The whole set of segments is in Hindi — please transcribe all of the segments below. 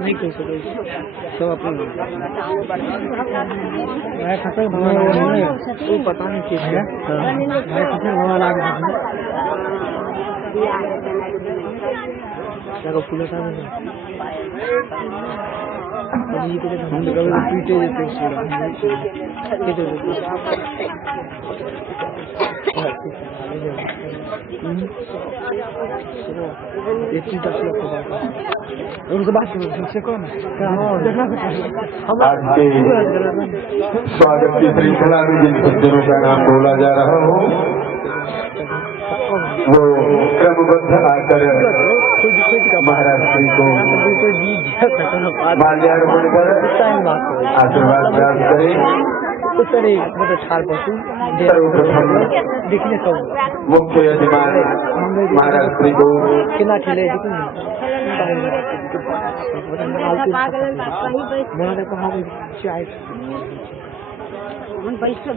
नहीं कह सके सब अपने मैं खतर वो पता नहीं क्या है मैं खतर भगवान आगे क्या को फूल था ये तो हम कभी पीटे देते उनसे बात से कौन स्वागत की श्रृंखला में जिन सज्जनों का नाम बोला जा रहा हो वो क्रमबद्ध आकर महाराज श्री को माल्यार्पण कर आशीर्वाद प्राप्त करें। सर्वप्रथम मुख्य यजमान महाराज श्री को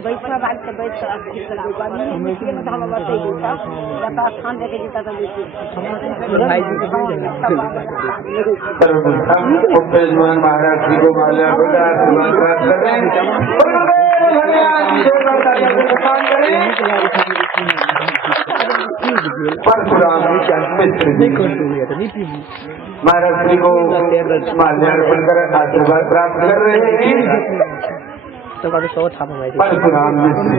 बैठा बात से बैठ स्थान देखे जीता सर्वप्रथम मुख्य यजमान महाराज श्री को माल्यार्पण कर आशीर्वाद प्राप्त करें। परशुराम मिश्र जी महाराज श्री को माल्यार्पण कर आशीर्वाद प्राप्त कर रहे हैं। परशुराम मिश्र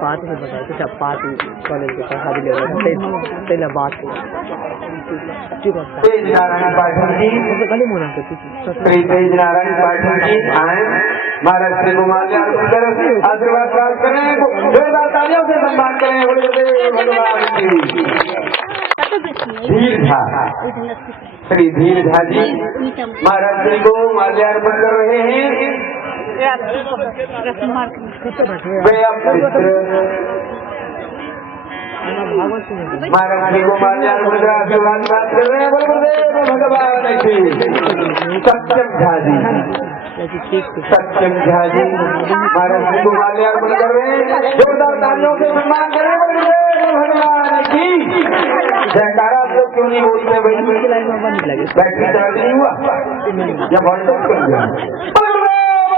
पार्टी में बताया तो सब पार्टी कॉलेज के शादी ले पहले बात तेज नारायण पाठक जी श्री तेज नारायण पाठक जी आए महाराज श्री को माल्यार्पण कर आशीर्वाद प्राप्त करें। जोरदार तालियों से सम्मान करें। भगवान की धीर झा श्री धीर झा जी महाराज श्री को माल्यार्पण कर रहे हैं। महाराज जी को माल्यार्पण कर आशीर्वाद प्राप्त कर रहे हैं। भगवान की सत्यम झा जी महाराज जी को माल्यार्पण कर रहे हैं। जोरदार तालियों से सम्मान करें। भगवान की जयकारा तो क्यों नहीं बोलते भाई? बैटरी चार्ज नहीं हुआ या वॉल्टेज कर दिया?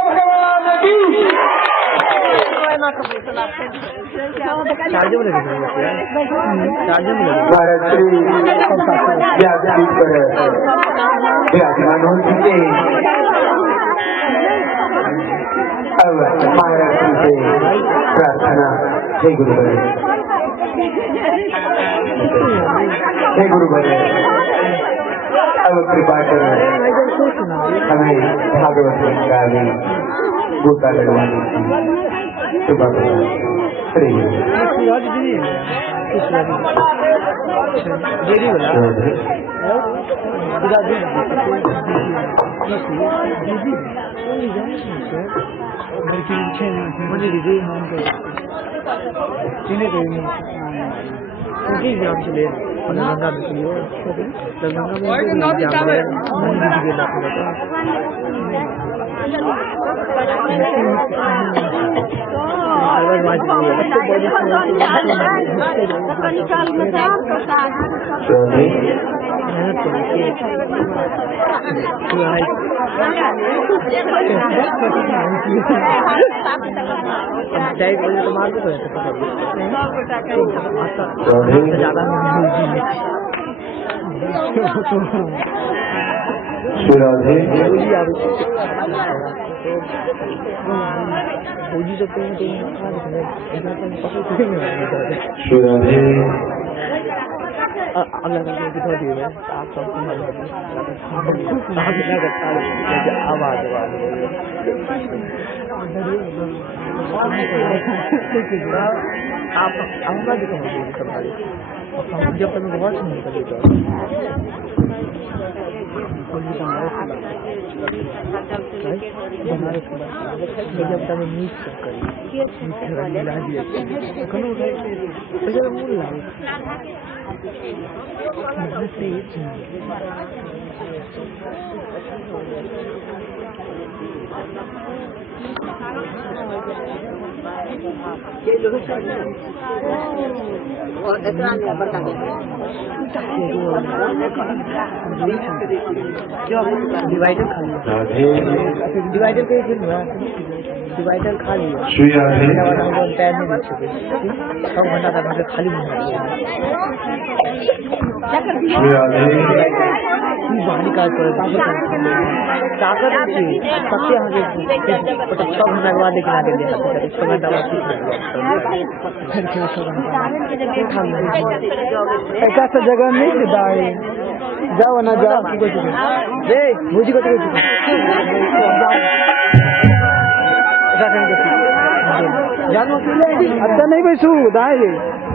भगवान की महाराज श्री व्यासपीठ पर विराजमान हो चुके हैं। अब महाराज जी से प्रार्थना। हे गुरुवर, हे गुरुवर, अब कृपा कर हमें भागवत का भी गोता लगवाने की कृपा करें। श्री आप जब तक बहुत नहीं करेगा बनारस जब तक मीट सब करी मिला दिया मूल लागे डिवाइडर खा लिया डिवाइडर का डिवाइडर खा लिया टाइम नहीं दे सके 6 घंटा तक हमसे खाली बाहरी काज करे ताकत सबसे आगे 6 घंटा के बाद लेकिन आगे ले 6 घंटा बाद ऐसा सा जगह नहीं दाए जाओ ना जाओ रे मुझे को आता नहीं बैठू दाए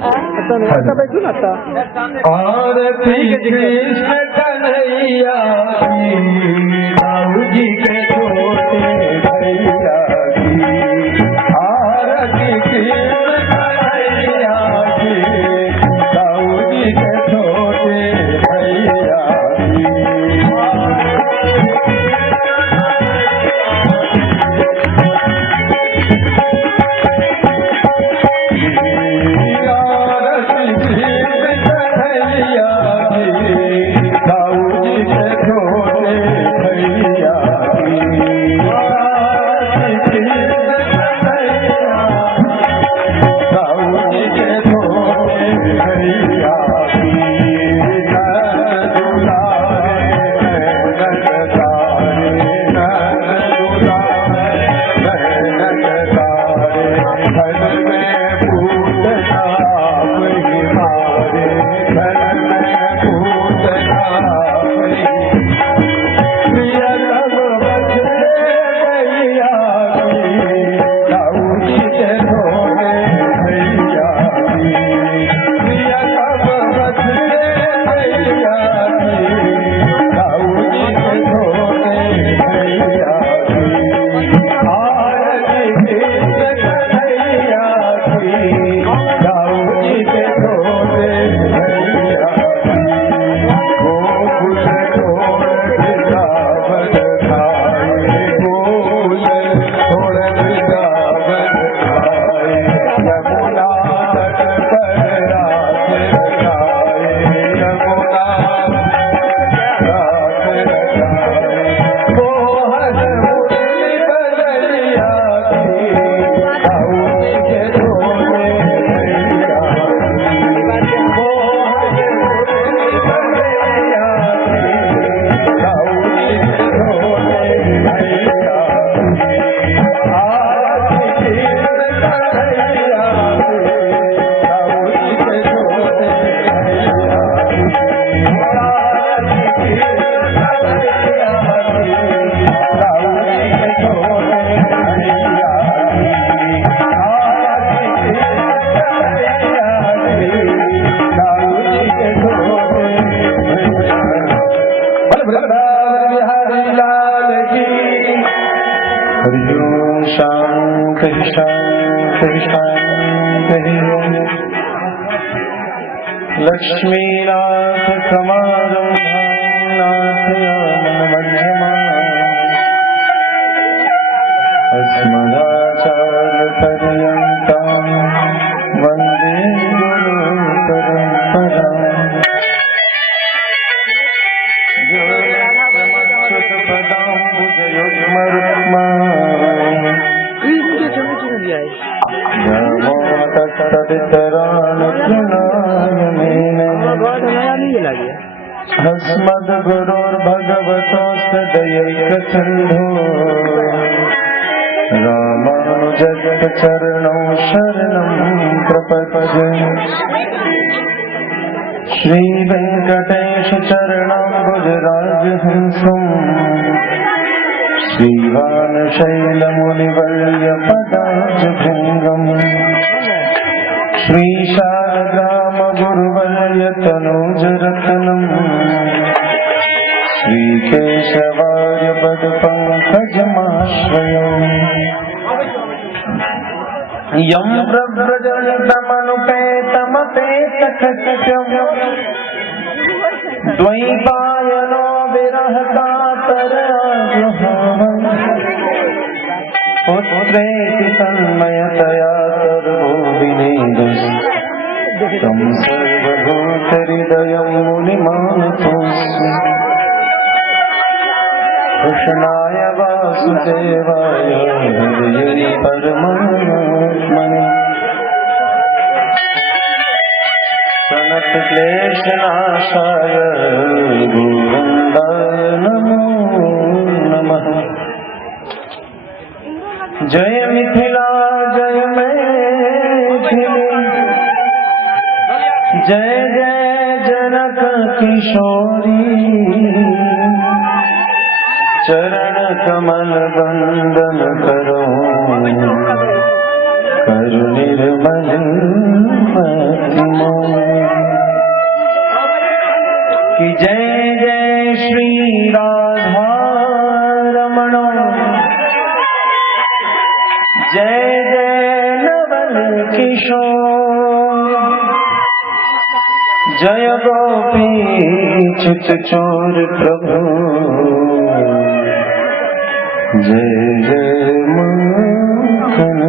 आता नहीं आता बैठू ना आता और कृष्ण कन्हैया जी के छोटे भैया की आरती कृष्ण कन्हैया जी के छोटे भैया लक्ष्मीनाथ समारम्भानाथयामध्यमा अस्मदाचार्यपर्यन्तां वन्दे गुरुपरम्पराम् पदाम्बुजयुग्मरुक्मा अस्मद्गुरोर्भगवतोऽस्मदयैकसिन्धो रामानुजस्य चरणौ शरणं प्रपद्ये श्रीवेङ्कटेशचरणाम्बुजराजहंसम् श्रीवानशैलमुनिवर्यपदाब्जभृङ्गम् श्रीशारदामगुरुवर्य यम प्रव्रजन्तमनुपेतमपेतकृत्यम् द्वैपायनो विरह कातराजुहावन् पुत्रेति तन्मयतया सर्वो विनेदुस् तं सर्वभूतहृदयं मुनिमानतोऽस्मि कृष्णाय वासुदेवाय हरये परमात्मने प्रणतक्लेशनाशाय गोविन्दाय नमो नमः। जय मिथिला जय मैथिली जय जय जनक किशोरी चरण कमल बंदन करो करु निर्मल मति कि जय जय श्री राधा रमण जय जय नवल किशोर जय गोपी चित चोर प्रभु जय जय माखन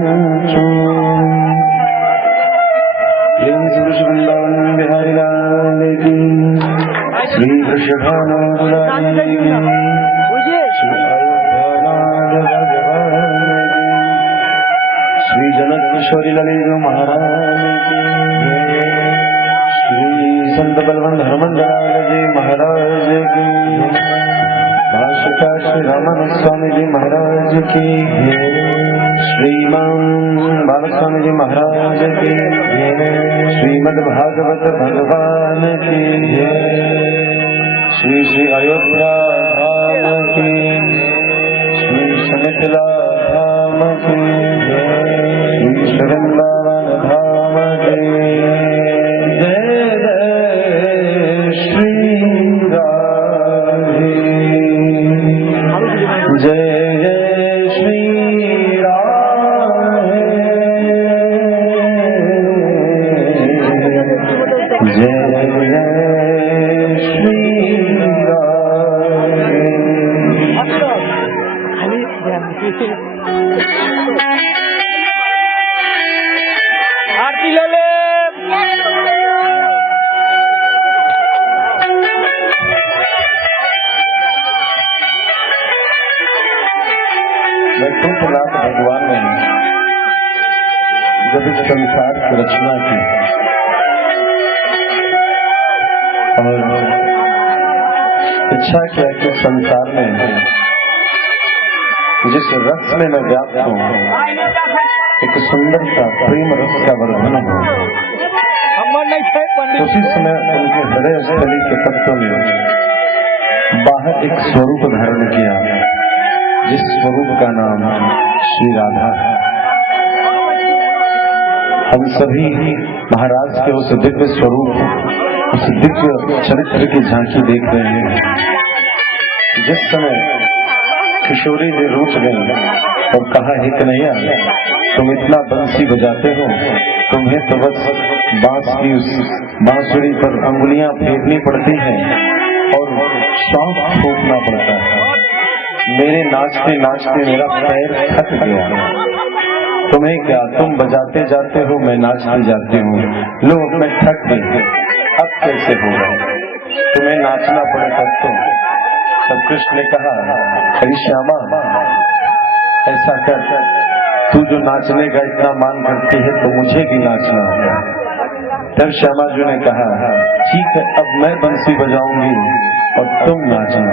चोर। प्रेम से वृंदावन बिहारी लाल की श्री वृषभानाथ लाल की श्री अयोध्यानाथ भगवान की श्री जनक किशोरी ललित महाराज की श्री संत बलवंत हरमंदलाल जी महाराज की भाष्यकार श्री रामानंद स्वामी जी महाराज की श्रीमान बालस्वामी जी महाराज की श्रीमद् भागवत भगवान की श्री श्री अयोध्या धाम की श्री मिथिला धाम की श्री वृंदावन धाम की जय जय श्री राधे जय जय श्री राधे जय जय श्री राधे। आरती ले ले। वैकुंठनाथ भगवान ने जब इस संसार की रचना की और इच्छा किया कि संसार में जिस रस में मैं व्याप्त हूँ एक सुंदर सा प्रेम रस का वर्धन हो। उसी समय उनके हृदय स्थली के तत्व में बाहर एक स्वरूप धारण किया जिस स्वरूप का नाम श्री राधा है। हम सभी महाराज के उस दिव्य स्वरूप उस दिव्य चरित्र की झांकी देख रहे हैं। जिस समय किशोरी जी रूठ गई और कहा हे कन्हैया तुम इतना बंसी बजाते हो, तुम्हें तो बस बांस की उस बांसुरी पर अंगुलियां फेरनी पड़ती हैं और शौक फूकना पड़ता है। मेरे नाचते नाचते मेरा पैर थक गया। तुम्हें क्या, तुम बजाते जाते हो, मैं नाचती जाती हूँ। लो मैं थक गई, अब कैसे होगा? तुम्हें नाचना पड़े तब तब कृष्ण ने कहा हरी श्यामा ऐसा कर, तू जो नाचने का इतना मान करती है तो मुझे भी नाचना होगा। तब श्यामा जी ने कहा ठीक है, अब मैं बंसी बजाऊंगी और तुम नाचना।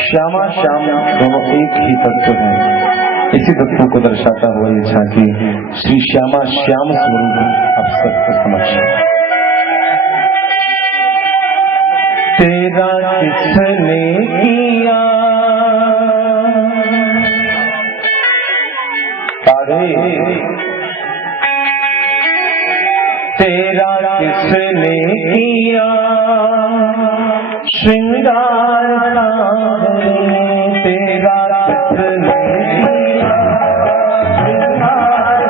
श्यामा श्याम दोनों एक ही तत्व हैं। इसी तत्व को दर्शाता हुआ ये झांकी श्री श्यामा श्याम स्वरूप आप सबको समक्ष। तेरा किसने किया अरे तेरा किसने किया श्रृंगार तेरा किसने किया श्रृंगार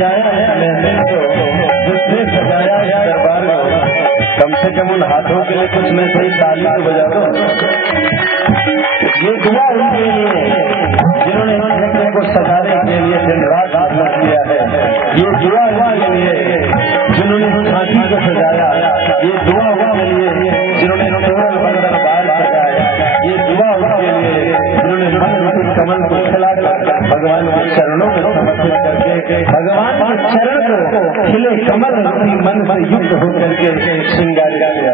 सजाया है महफिल को, जिसने सजाया है दरबार को, कम से कम उन हाथों के लिए कुछ में सही ताली तो बजा दो। ये दुआ उनके लिए जिन्होंने इस घंटे को सजाने के लिए दिन रात मेहनत किया है। ये दुआ उनके लिए जिन्होंने इस झांकी को सजाया, ये दुआ उनके लिए जिन्होंने तोरण बंधन बाल सजाया, ये दुआ उनके लिए जिन्होंने मन कमल को खिला कर भगवान के चरणों में समर्पित करके भगवान के चरण को खिले कमल मन से युक्त होकर के श्रृंगार किया।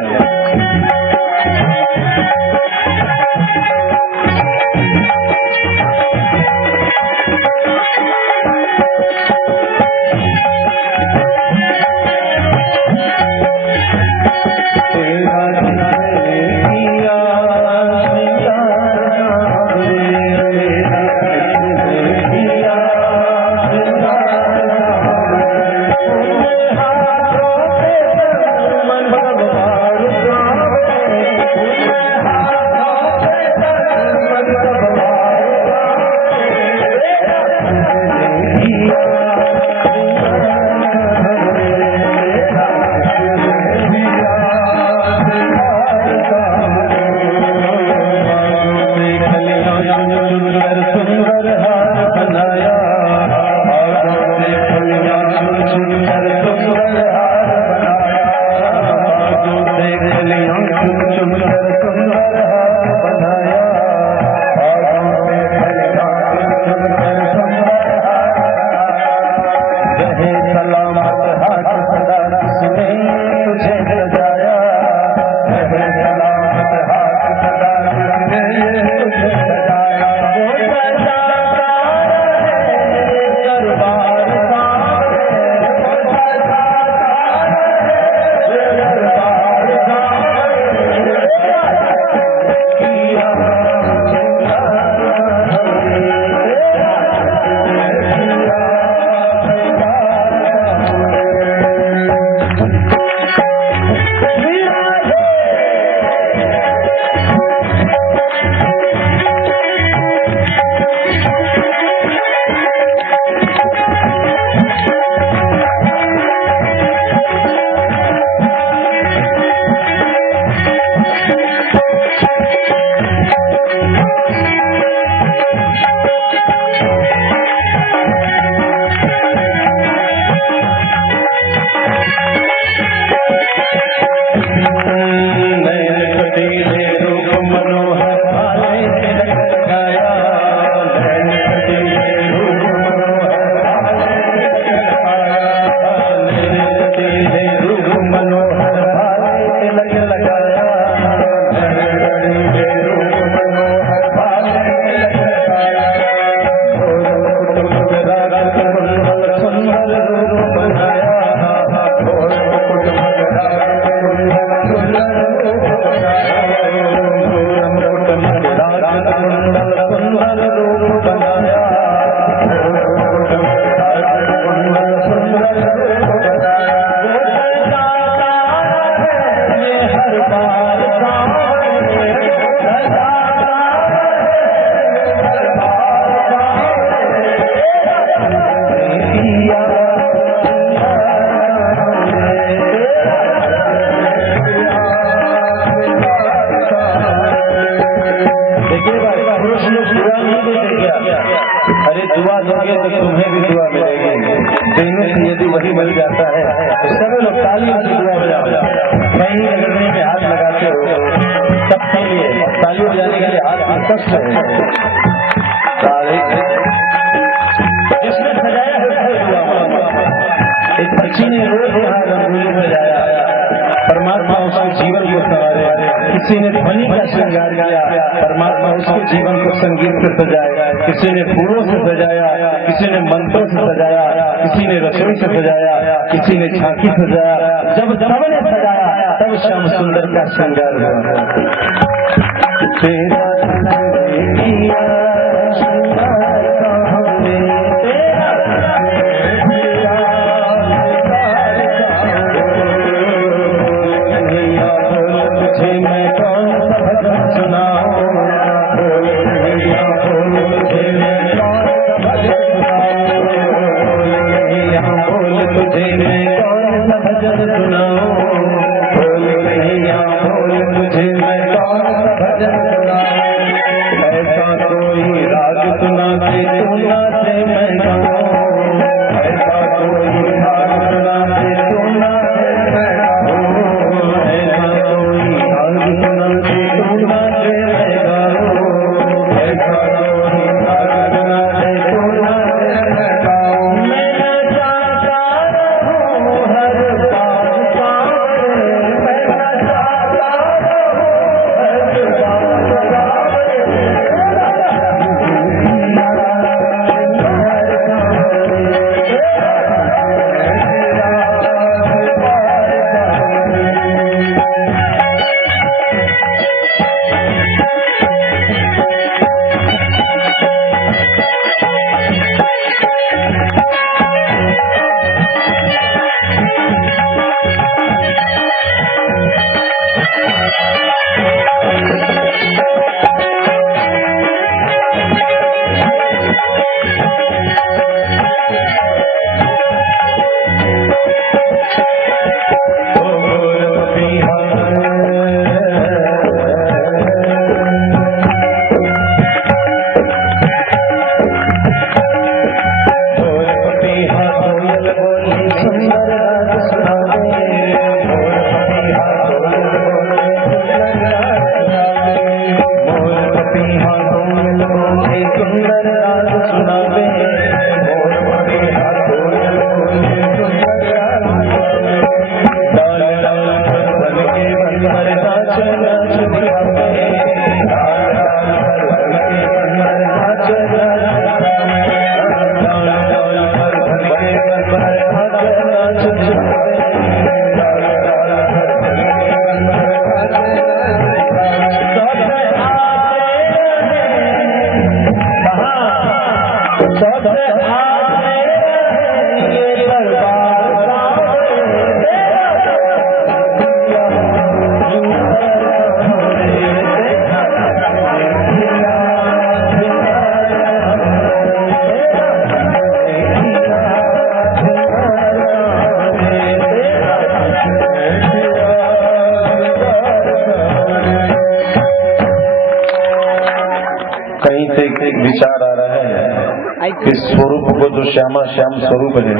देने से यदि वही मिल जाता है तो सभी लोग तालियों से दुआ बजाओ। कहीं लगने में हाथ लगाते हो सबके लिए ताली बजाने के लिए हाथ कष्ट है। जिसने सजाया है एक बच्ची ने रोज यहाँ रंगोली सजाया, परमात्मा उसके जीवन को संवारे। किसी ने ध्वनि का श्रृंगार किया, परमात्मा उसके जीवन को संगीत से सजाया। किसी ने फूलों से सजाया, किसी ने मंत्रों से सजाया, किसी ने रसोई से सजाया, किसी ने झांकी सजाया। जब सबने सजाया तब श्याम सुंदर का श्रृंगार हुआ। मैं कौन सा भजन सुनाऊं, मैं कौन सा भजन सुनाऊं। तुझे मैं कौन सा भजन सुनाऊं, बोल कन्हैया बोल तुझे मैं कौन सा भजन सुनाऊं, ऐसा कोई राग सुना के तू नाचे मैं गाऊं, ऐसा कोई राग सुना के तू नाचे मैं गाऊं, ऐसा कोई राग सुना के तू नाचे मैं गाऊं, ऐसा कोई राग सुना के तू नाचे मैं गाऊं। मैं चाहता रहूं हर बार सावरे, मैं चाहता रहूं हर बार सावरे, कहीं से एक विचार आ रहा है कि स्वरूप को जो श्यामा श्याम स्वरूप है,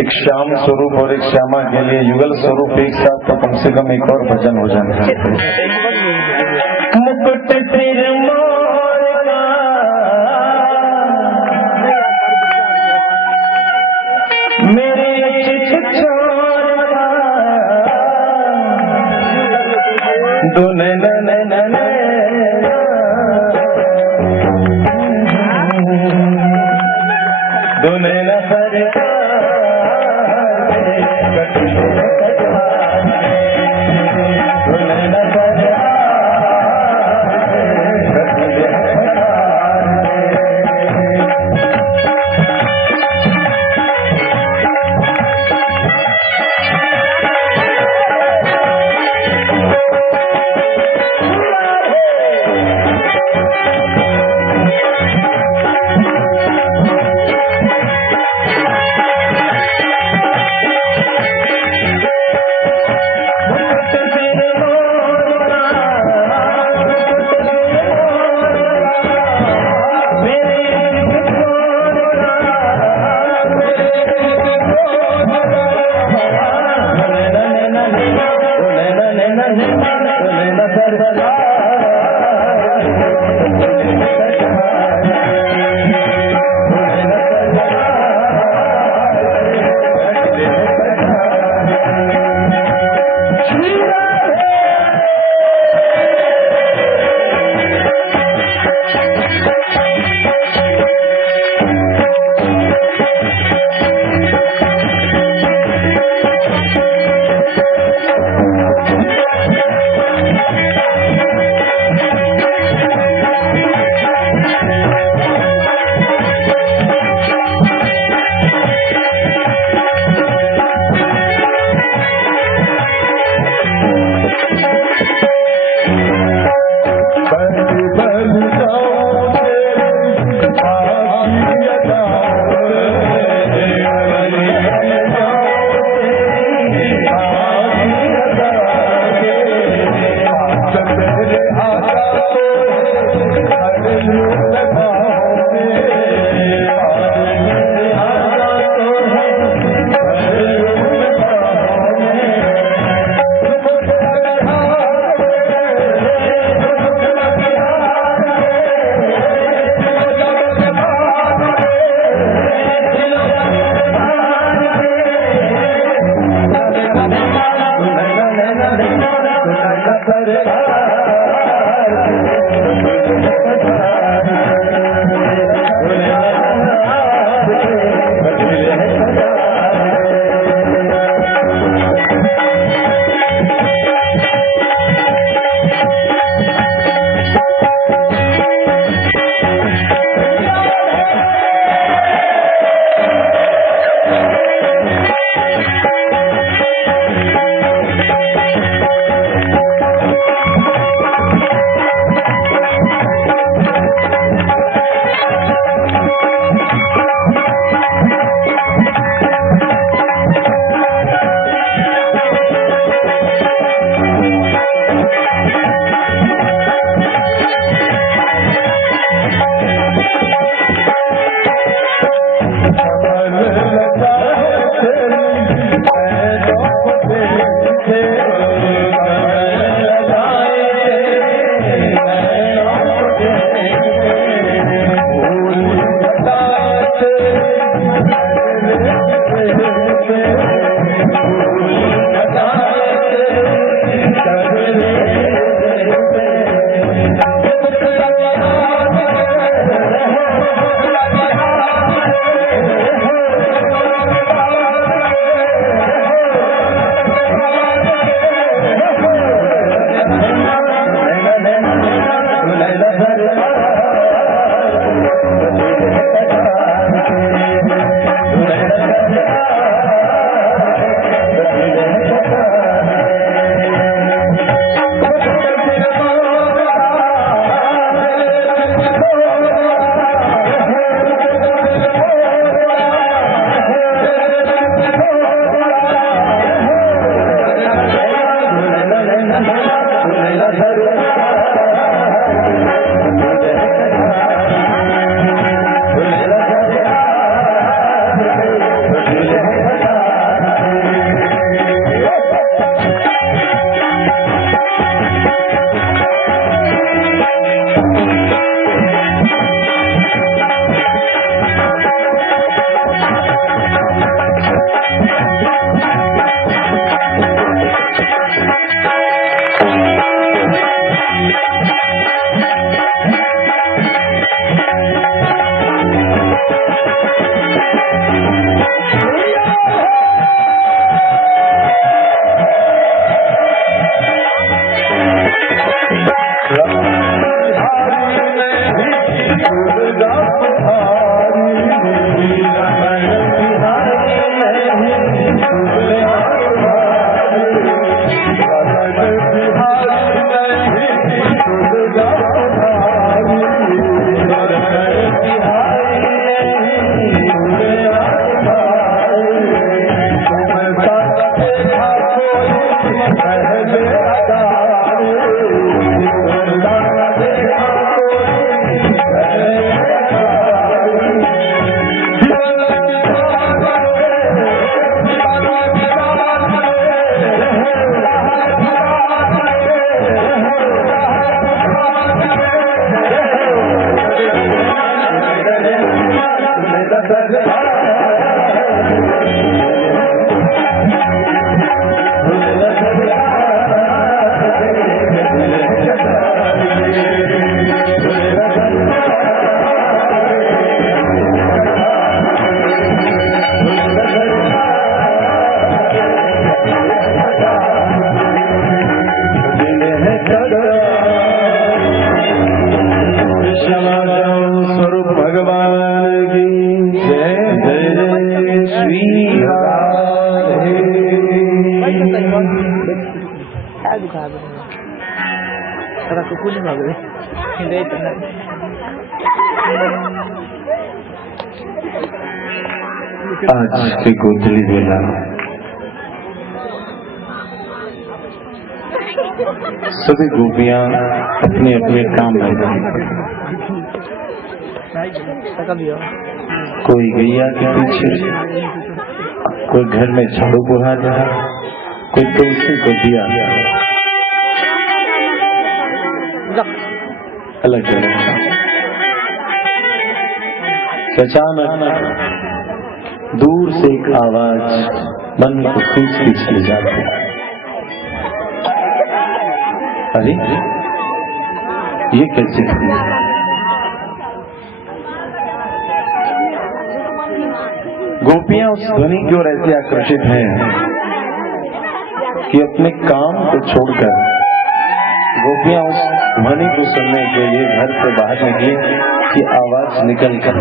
एक श्याम स्वरूप और एक श्यामा के लिए युगल स्वरूप एक साथ, तो कम से कम एक और भजन हो जाना है। मुकुट सिर मोर का मेरे छोर का दुनिया सरकार क्या दुखा दो थोड़ा सुकून नहीं भाग रहे इतना आज की गोधली बेला सभी गोपियां अपने अपने काम में गई। कोई गैया के पीछे, कोई घर में झाड़ू बुहा रहा, कोई तुलसी को दिया अलग अलग। अचानक दूर से एक आवाज मन को खींचती चली जाती। अरे ये कैसे थी? गोपियां उस ध्वनि की ओर ऐसे आकर्षित हैं कि अपने काम को छोड़कर गोपियां उस ध्वनि को सुनने के लिए घर से बाहर निकली कि आवाज निकल कर।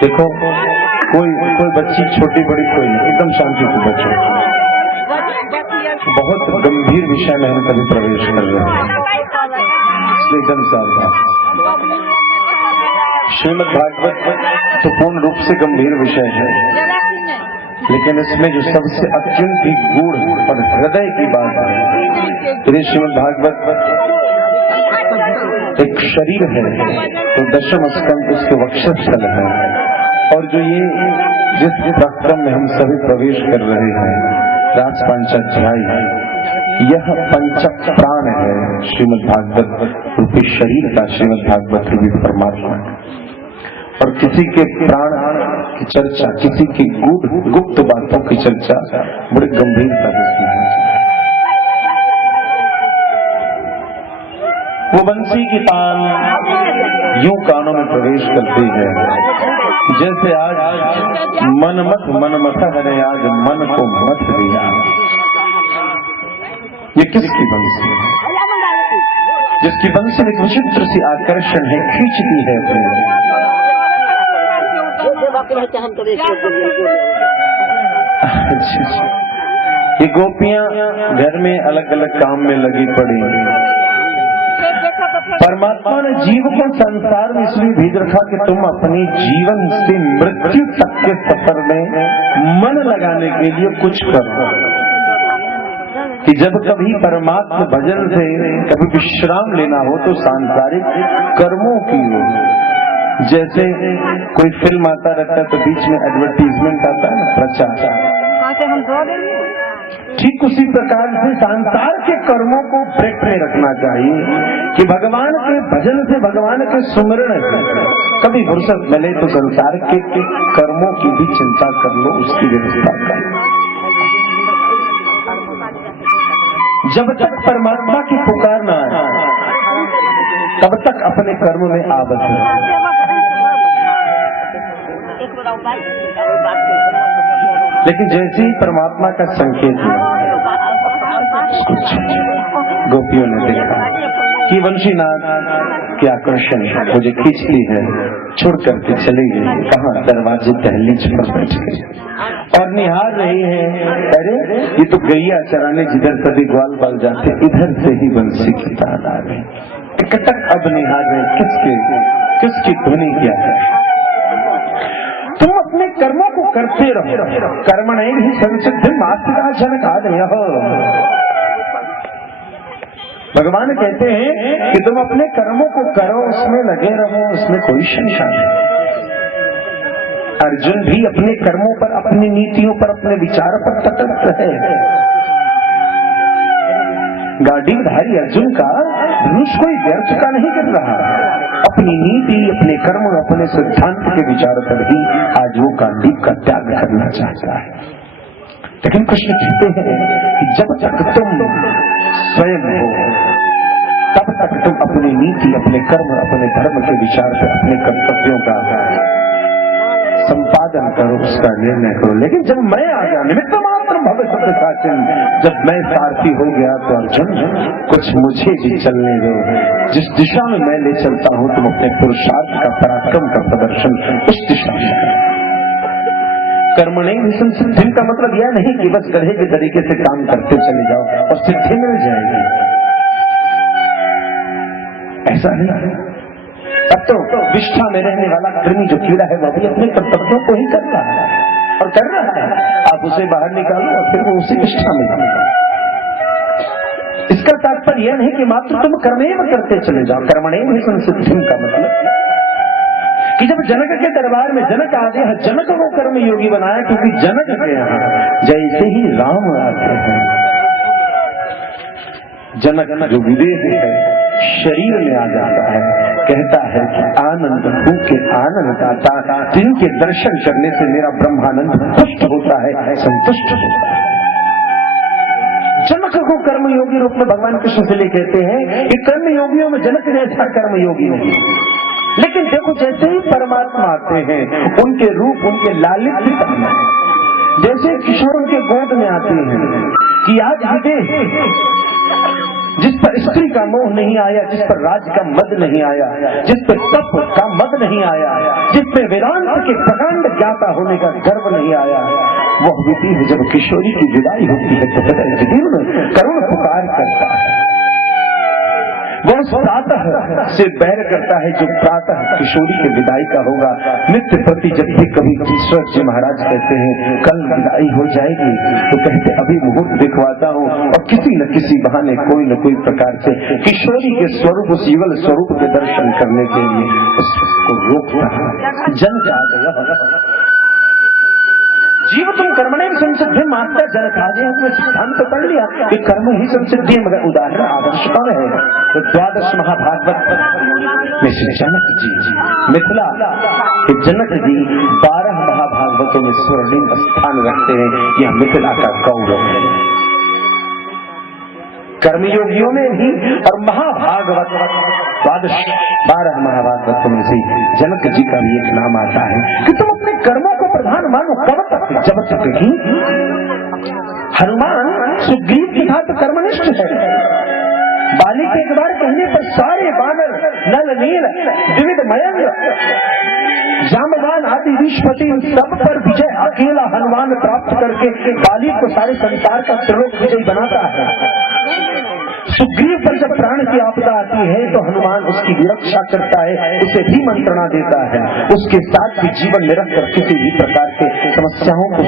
देखो कोई बच्ची छोटी बड़ी कोई नहीं, एकदम शांति से बच्चों। बहुत गंभीर विषय में हम कभी प्रवेश कर रहे हैं, इसलिए एकदम सावधान। श्रीमद् भागवत तो पूर्ण रूप से गंभीर विषय है, लेकिन इसमें जो सबसे अत्यंत ही गूढ़ और हृदय की बात है, यदि श्रीमद् भागवत एक शरीर है तो दशम स्कंद उसके वक्षस्थल है, और जो ये जिस प्रक्रम में हम सभी प्रवेश कर रहे हैं रास पंचाध्याय, यह पंचक प्राण है श्रीमद् भागवत रूपी शरीर का, श्रीमद् भागवत रूपी परमात्मा। और किसी के प्राण की चर्चा, किसी की गुप्त बातों की चर्चा बड़ी गंभीरता से है। वो बंसी की तान यूं कानों में प्रवेश करती है जैसे आज मनमथ है, आज मन को मत दिया। ये किसकी बंसी है? जिसकी बंसी एक विचित्र सी आकर्षण है, खींचती है ये गोपियां घर में अलग अलग काम में लगी पड़ी। परमात्मा ने जीव को संसार में इसलिए भेज रखा कि तुम अपनी जीवन से मृत्यु तक के सफर में मन लगाने के लिए कुछ करो, कि जब कभी परमात्मा भजन से कभी विश्राम लेना हो तो सांसारिक कर्मों की हो। जैसे कोई फिल्म आता रहता है तो बीच में एडवर्टीजमेंट आता है, प्रचार, ठीक उसी प्रकार से संसार के कर्मों को ब्रेक में रखना चाहिए कि भगवान के भजन से, भगवान के सुमिरण से कभी फुर्सत मिले तो संसार के कर्मों की भी चिंता कर लो, उसकी व्यवस्था कर लो। जब तक परमात्मा की पुकार न आए तब तक अपने कर्म में आबद्ध है। लेकिन जैसे ही परमात्मा का संकेत गोपियों ने देखा कि वंशीनाथ की आकर्षण मुझे खींचती है, छोड़ करके चली गई। कहाँ? दरवाजे दहलीज पर बैठ गई और निहार रही है, अरे ये तो गैया चराने जिधर कभी ग्वाल बाल जाते इधर से ही बंसी की तान आ गई। एकटक अब निहार रहे किसकी ध्वनि क्या है। तुम अपने कर्मों को करते रहो, कर्मण ही संसिद्धि मात्र जनकादय। भगवान कहते हैं कि तुम अपने कर्मों को करो, उसमें लगे रहो, उसमें कोई शंका नहीं। अर्जुन भी अपने कर्मों पर, अपनी नीतियों पर, अपने विचार पर तटस्थ है। गाड़ीधारी अर्जुन का धनुष कोई व्यर्थ का नहीं कर रहा, अपनी नीति, अपने कर्म, अपने सिद्धांत के विचार पर ही आज वो गांधी का त्याग करना चाहता है। लेकिन कृष्ण कहते हैं कि जब तक तुम स्वयं हो तब तक तुम अपनी नीति, अपने कर्म, अपने धर्म के विचार पर, अपने कर्तव्यों का संपादन करो, उसका निर्णय करो। लेकिन जब मैं आ गया, निमित्त मात्र भविष्य साचिन, जब मैं सारथी हो गया तो अर्जुन कुछ मुझे भी चलने दो। जिस दिशा में मैं ले चलता हूँ तुम अपने पुरुषार्थ का, पराक्रम का प्रदर्शन उस दिशा में करो। कर्मणेन संसिद्धिं का मतलब यह नहीं कि बस गधे के तरीके से काम करते चले जाओ और सिद्धि मिल जाएगी, ऐसा नहीं। अब तो विष्ठा में रहने वाला कृमि जो कीड़ा है वह भी अपने कर्तव्यों को ही कर रहा है और कर रहा है, आप उसे बाहर निकालो और फिर वो उसी विष्ठा में जाएगा। इसका तात्पर्य यह नहीं कि मात्र तुम कर्मेव करते चले जाओ, कर्मणेन संसिद्धिं का मतलब कि जब जनक के दरबार में जनक आते हैं, जनक को कर्म योगी बनाया, क्योंकि जनक के यहाँ जैसे ही राम आते हैं, जनक जो विदेह है शरीर में आ जाता है, कहता है कि आनंद भूखे आनंद दाता, जिनके दर्शन करने से मेरा ब्रह्मानंद तुष्ट होता है, संतुष्ट होता है। जनक को कर्म योगी रूप में भगवान कृष्ण से ले कहते हैं कि कर्म योगियों में जनक जैसा कर्म योगी नहीं। लेकिन देखो जैसे ही परमात्मा आते हैं, उनके रूप उनके लालित्य में, जैसे किशोर उनके गोद में आते हैं कि आज विदेह जिस पर स्त्री का मोह नहीं आया, जिस पर राज का मद नहीं आया, जिस पर तप का मद नहीं आया, जिस पर वेदांत के प्रकांड ज्ञाता होने का गर्व नहीं आया, वह विधि जब किशोरी की विदाई होती है तो हृदय विदीर्ण करुण पुकार करता है। वह प्रातः से बैर करता है जो प्रातः किशोरी के विदाई का होगा। नित्य प्रति जब भी कभी ईश्वर जी महाराज कहते हैं कल विदाई हो जाएगी, तो कहते अभी मुहूर्त दिखवाता हूँ, और किसी न किसी बहाने कोई न कोई प्रकार से किशोरी के स्वरूप उस युगल स्वरूप के दर्शन करने के लिए उसको रोकता है। जन आ गया जीव तुम कर्मणेन संसिद्धि मानता, जनक आगे हमने सिद्धांत तो पढ़ लिया कि कर्म ही संसिद्धि है, मगर उदाहरण आदर्श कौन है? तो द्वादश महाभागवत में श्री जनक जी मिथिला के जनक जी 12 महाभागवतों में स्वर्णिम स्थान रखते हैं। यह मिथिला का गौरव है, कर्मयोगियों में भी और महाभागवत 12 महाभागवतों में से जनक जी का भी एक नाम आता है कि तुम अपने कर्मों को प्रधान मानो। कब तक? जब तक कि हनुमान सुग्रीव के साथ कर्मनिष्ठ है। बाली के एक बार कहने पर सारे बानर नल नील विविध मयंग जामवान आदि विश्वपति सब पर विजय अकेला हनुमान प्राप्त करके बाली को सारे संसार का त्रिलोक विजय बनाता है। सुग्रीव पर जब प्राण की आपदा आती है तो हनुमान उसकी रक्षा करता है, उसे भी मंत्रणा देता है, उसके साथ भी जीवन निरंतर किसी भी प्रकार के समस्याओं को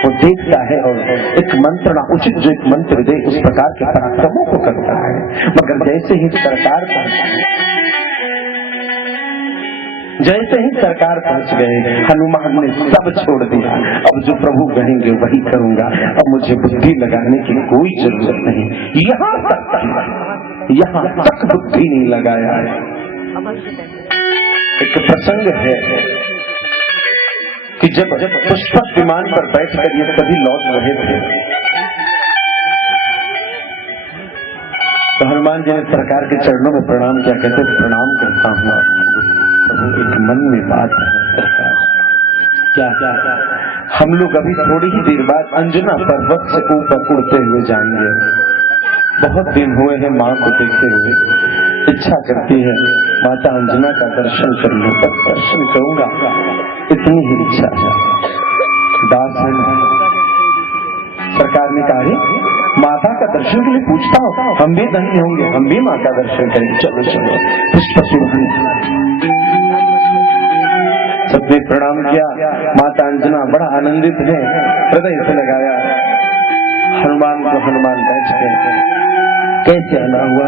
वो देखता है और एक मंत्रणा उचित जो एक मंत्र दे उस प्रकार के पराक्रमों को करता है। मगर जैसे ही सरकार पहुंच गए, हनुमान ने सब छोड़ दिया। अब जो प्रभु कहेंगे वही करूंगा, अब मुझे बुद्धि लगाने की कोई जरूरत नहीं। यहाँ तक बुद्धि नहीं लगाया है। एक प्रसंग है कि जब पुष्पक विमान पर बैठकर ये सभी लौट रहे थे तो हनुमान जी ने सरकार के चरणों में प्रणाम किया। कहते प्रणाम करता हूँ प्रभु, एक मन में बात है सरकार। क्या हम लोग अभी थोड़ी ही देर बाद अंजना पर्वत से ऊपर उड़ते हुए जाएंगे। बहुत दिन हुए हैं माँ को देखे हुए, इच्छा करती है माता अंजना का दर्शन कर लूं, तब दर्शन करूंगा, इतनी ही इच्छा है। दास सरकार ने कहा माता का दर्शन के लिए पूछता हूँ, हम भी धन्य होंगे, हम भी माँ का दर्शन करेंगे। चलो चलो पुष्पक सबने प्रणाम किया। माता अंजना बड़ा आनंदित है, हृदय से लगाया हनुमान को। हनुमान बैठ गए। कैसे आना हुआ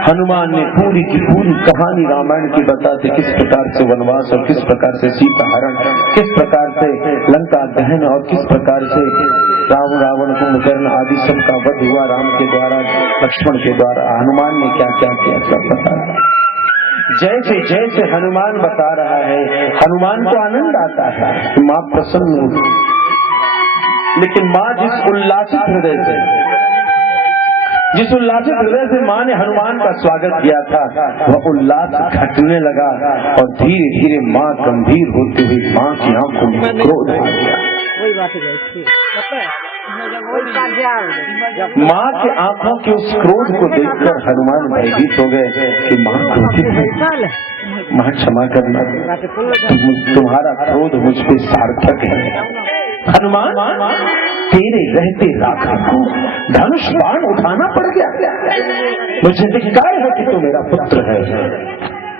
हनुमान ने पूरी की पूरी कहानी रामायण की बताते, किस प्रकार से वनवास और किस प्रकार से सीता हरण, किस प्रकार से लंका दहन और किस प्रकार से रावण कुंभकर्ण आदि सब का वध हुआ राम के द्वारा, लक्ष्मण के द्वारा। हनुमान ने क्या क्या किया सब बताया। जैसे जैसे हनुमान बता रहा है, हनुमान को आनंद आता है, माँ प्रसन्न होगी। लेकिन माँ जिस उल्लासित हृदय से माँ ने हनुमान का स्वागत किया था, वह उल्लास घटने लगा और धीरे धीरे माँ गंभीर होती हुई माँ की आंखों में क्रोध आ गया। माँ के आंखों के उस क्रोध को देखकर हनुमान भयभीत हो गए कि माँ क्रोधित है, माँ क्षमा करना, तुम्हारा क्रोध मुझ पे सार्थक है। हनुमान, तेरे रहते राघव को धनुष बाण उठाना पड़ गया। मुझे धिक्कार है कि तू मेरा पुत्र है।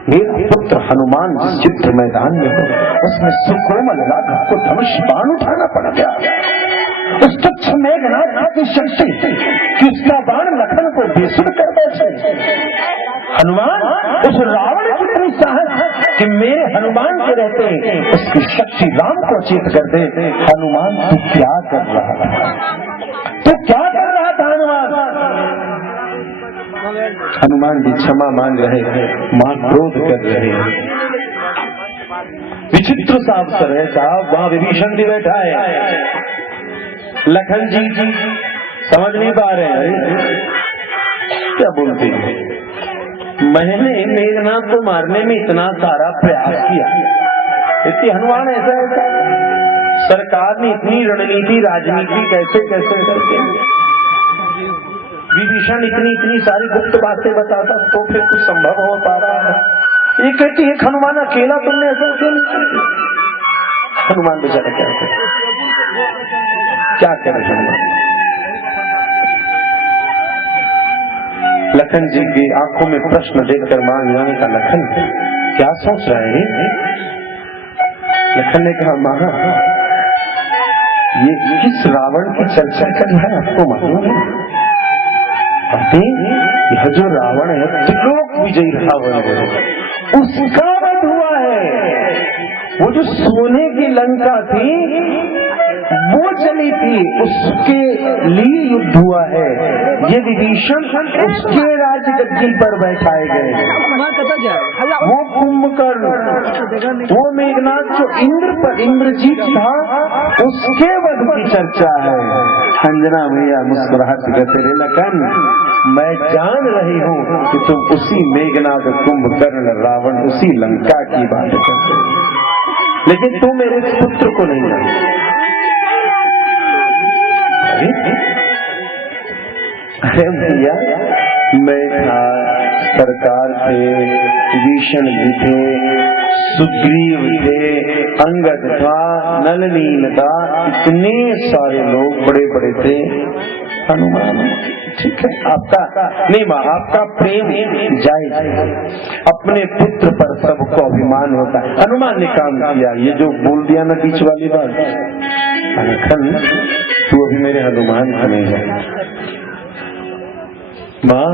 मेरा पुत्र हनुमान जिस युद्ध मैदान में हो, उसमें सुकोमल राघव को धनुष बाण उठाना पड़ गया। उस तुच्छ मेघनाथ की शक्ति कि उसका बाण लखन को बेसुध कर बैठे। हनुमान, उस रावण की इतनी साहस कि मेरे हनुमान के रहते उसकी शक्ति राम को चेत कर दे। हनुमान, तू क्या कर रहा था? तू क्या कर रहा था हनुमान? हनुमान जी क्षमा मांग रहे, मां क्रोध कर रहे। विचित्र सा अवसर है साहब, वहां विभीषण भी बैठा है। लखन जी समझ नहीं पा रहे हैं क्या बोलते हैं। मैंने मेघनाथ को मारने में इतना सारा प्रयास किया, इतनी हनुमान ऐसा सरकार ने इतनी रणनीति राजनीति कैसे कैसे करके विभीषण इतनी सारी गुप्त बातें बताता तो फिर कुछ संभव हो पा रहा है। ये कहती है हनुमान अकेला तुमने ऐसा क्यों नहीं? हनुमान बेचारा क्या करे हनुमान। लखन जी की आंखों में प्रश्न देखकर मां जाने का, लखन क्या सोच रहे हैं? लखन ने कहा, मां ये किस रावण की चर्चा कर रहा है आपको मालूम है? यह जो रावण है त्रिलोक विजयी रावण है, उसका वध हुआ है। वो जो सोने की लंका थी वो चली थी, उसके लिए युद्ध हुआ है। ये विभीषण उसके राजगद्दी पर बैठाए गए। वो कुंभकर्ण, वो मेघनाथ जो इंद्रजीत था, उसके वध की चर्चा है। अंजना भैया मुस्कुराहट करते रहे, लखन मैं जान रही हूँ कि तुम उसी मेघनाथ कुंभकर्ण रावण उसी लंका की बात करते हो, लेकिन तू मेरे पुत्र को नहीं जानते। अरे भैया, मैं था, सरकार थे, विभीषण भी थे, सुग्रीव थे, अंगद था, नलनील था, इतने सारे लोग बड़े बड़े थे। हनुमान, ठीक है आपका नहीं माँ, आपका प्रेम जायज, अपने पुत्र पर सबको अभिमान होता है। हनुमान ने काम किया, ये जो बोल दिया ना बीच वाली बात, लखन तू अभी मेरे हनुमान का नहीं है। माँ,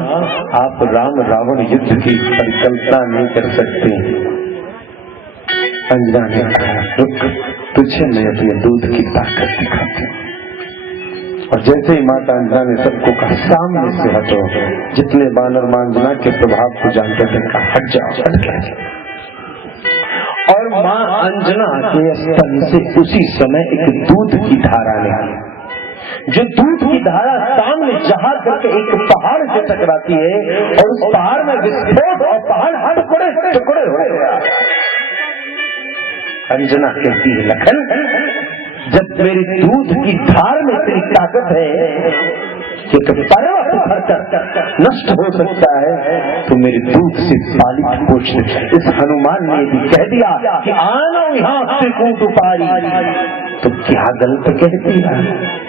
आप राम रावण युद्ध की परिकल्पना नहीं कर सकते। अंजना ने कहा, रुक, तुझे मैं अपने दूध की ताकत दिखाती हूँ। और जैसे ही माता अंजना ने सबको कहा सामने से हटो, जितने बानर मां अंजना के प्रभाव को जानते थे कहा हट जाओ, हट गए। और मां अंजना के स्तन से उसी समय एक दूध की धारा निकली, जो दूध की धारा सामने जहां करके एक पहाड़ से टकराती है और उस पहाड़ में विस्फोट और पहाड़ टुकड़े टुकड़े हो गया। अंजना कहती है, लखन जब मेरी दूध की धार में इतनी ताकत है कि पर्वत भरकर नष्ट हो सकता है, तो मेरे दूध से पालित पोषित इस हनुमान ने भी कह दिया कि आना यहाँ त्रिकूट उपारी, तो क्या गलत कहती है।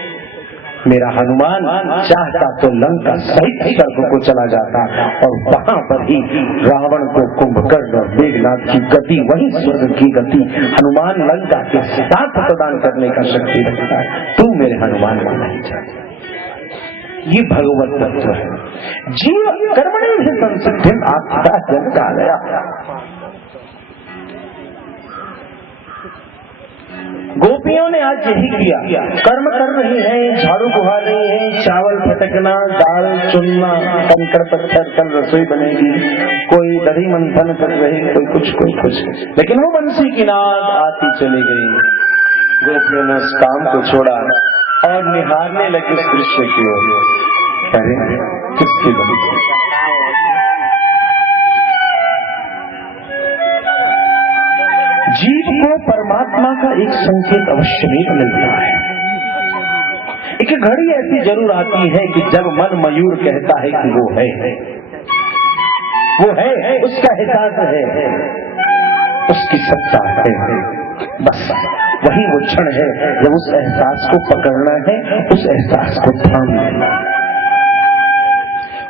मेरा हनुमान चाहता तो लंका सहित स्वर्ग को चला जाता और वहां पर ही रावण को कुंभकर्ण और मेघनाथ की गति, वही स्वर्ग की गति हनुमान लंका के साथ प्रदान करने का शक्ति रखता है। तू मेरे हनुमान को नहीं चाहता। ये भगवत तत्व है। जीव कर्मणि से संसिद्धिम आपका जन का गया। गोपियों ने आज यही किया, कर्म कर रही हैं, झाड़ू बुहा रही हैं, चावल फटकना, दाल चुनना, कंकड़ पत्थर कल रसोई बनेगी, कोई दही मंथन कर रही, कोई कुछ, लेकिन वो बंसी की नाद आती चली गई। गोपियों ने उस काम को छोड़ा और निहारने लगे उस दृश्य की ओर। अरे किसकी बंसी? जीव को परमात्मा का एक संकेत अवश्य भी मिलता है। एक घड़ी ऐसी जरूर आती है कि जब मन मयूर कहता है कि वो है, उसका एहसास है, उसकी सत्ता है। बस वही वो क्षण है जब उस एहसास को पकड़ना है, उस एहसास को थाम लेना।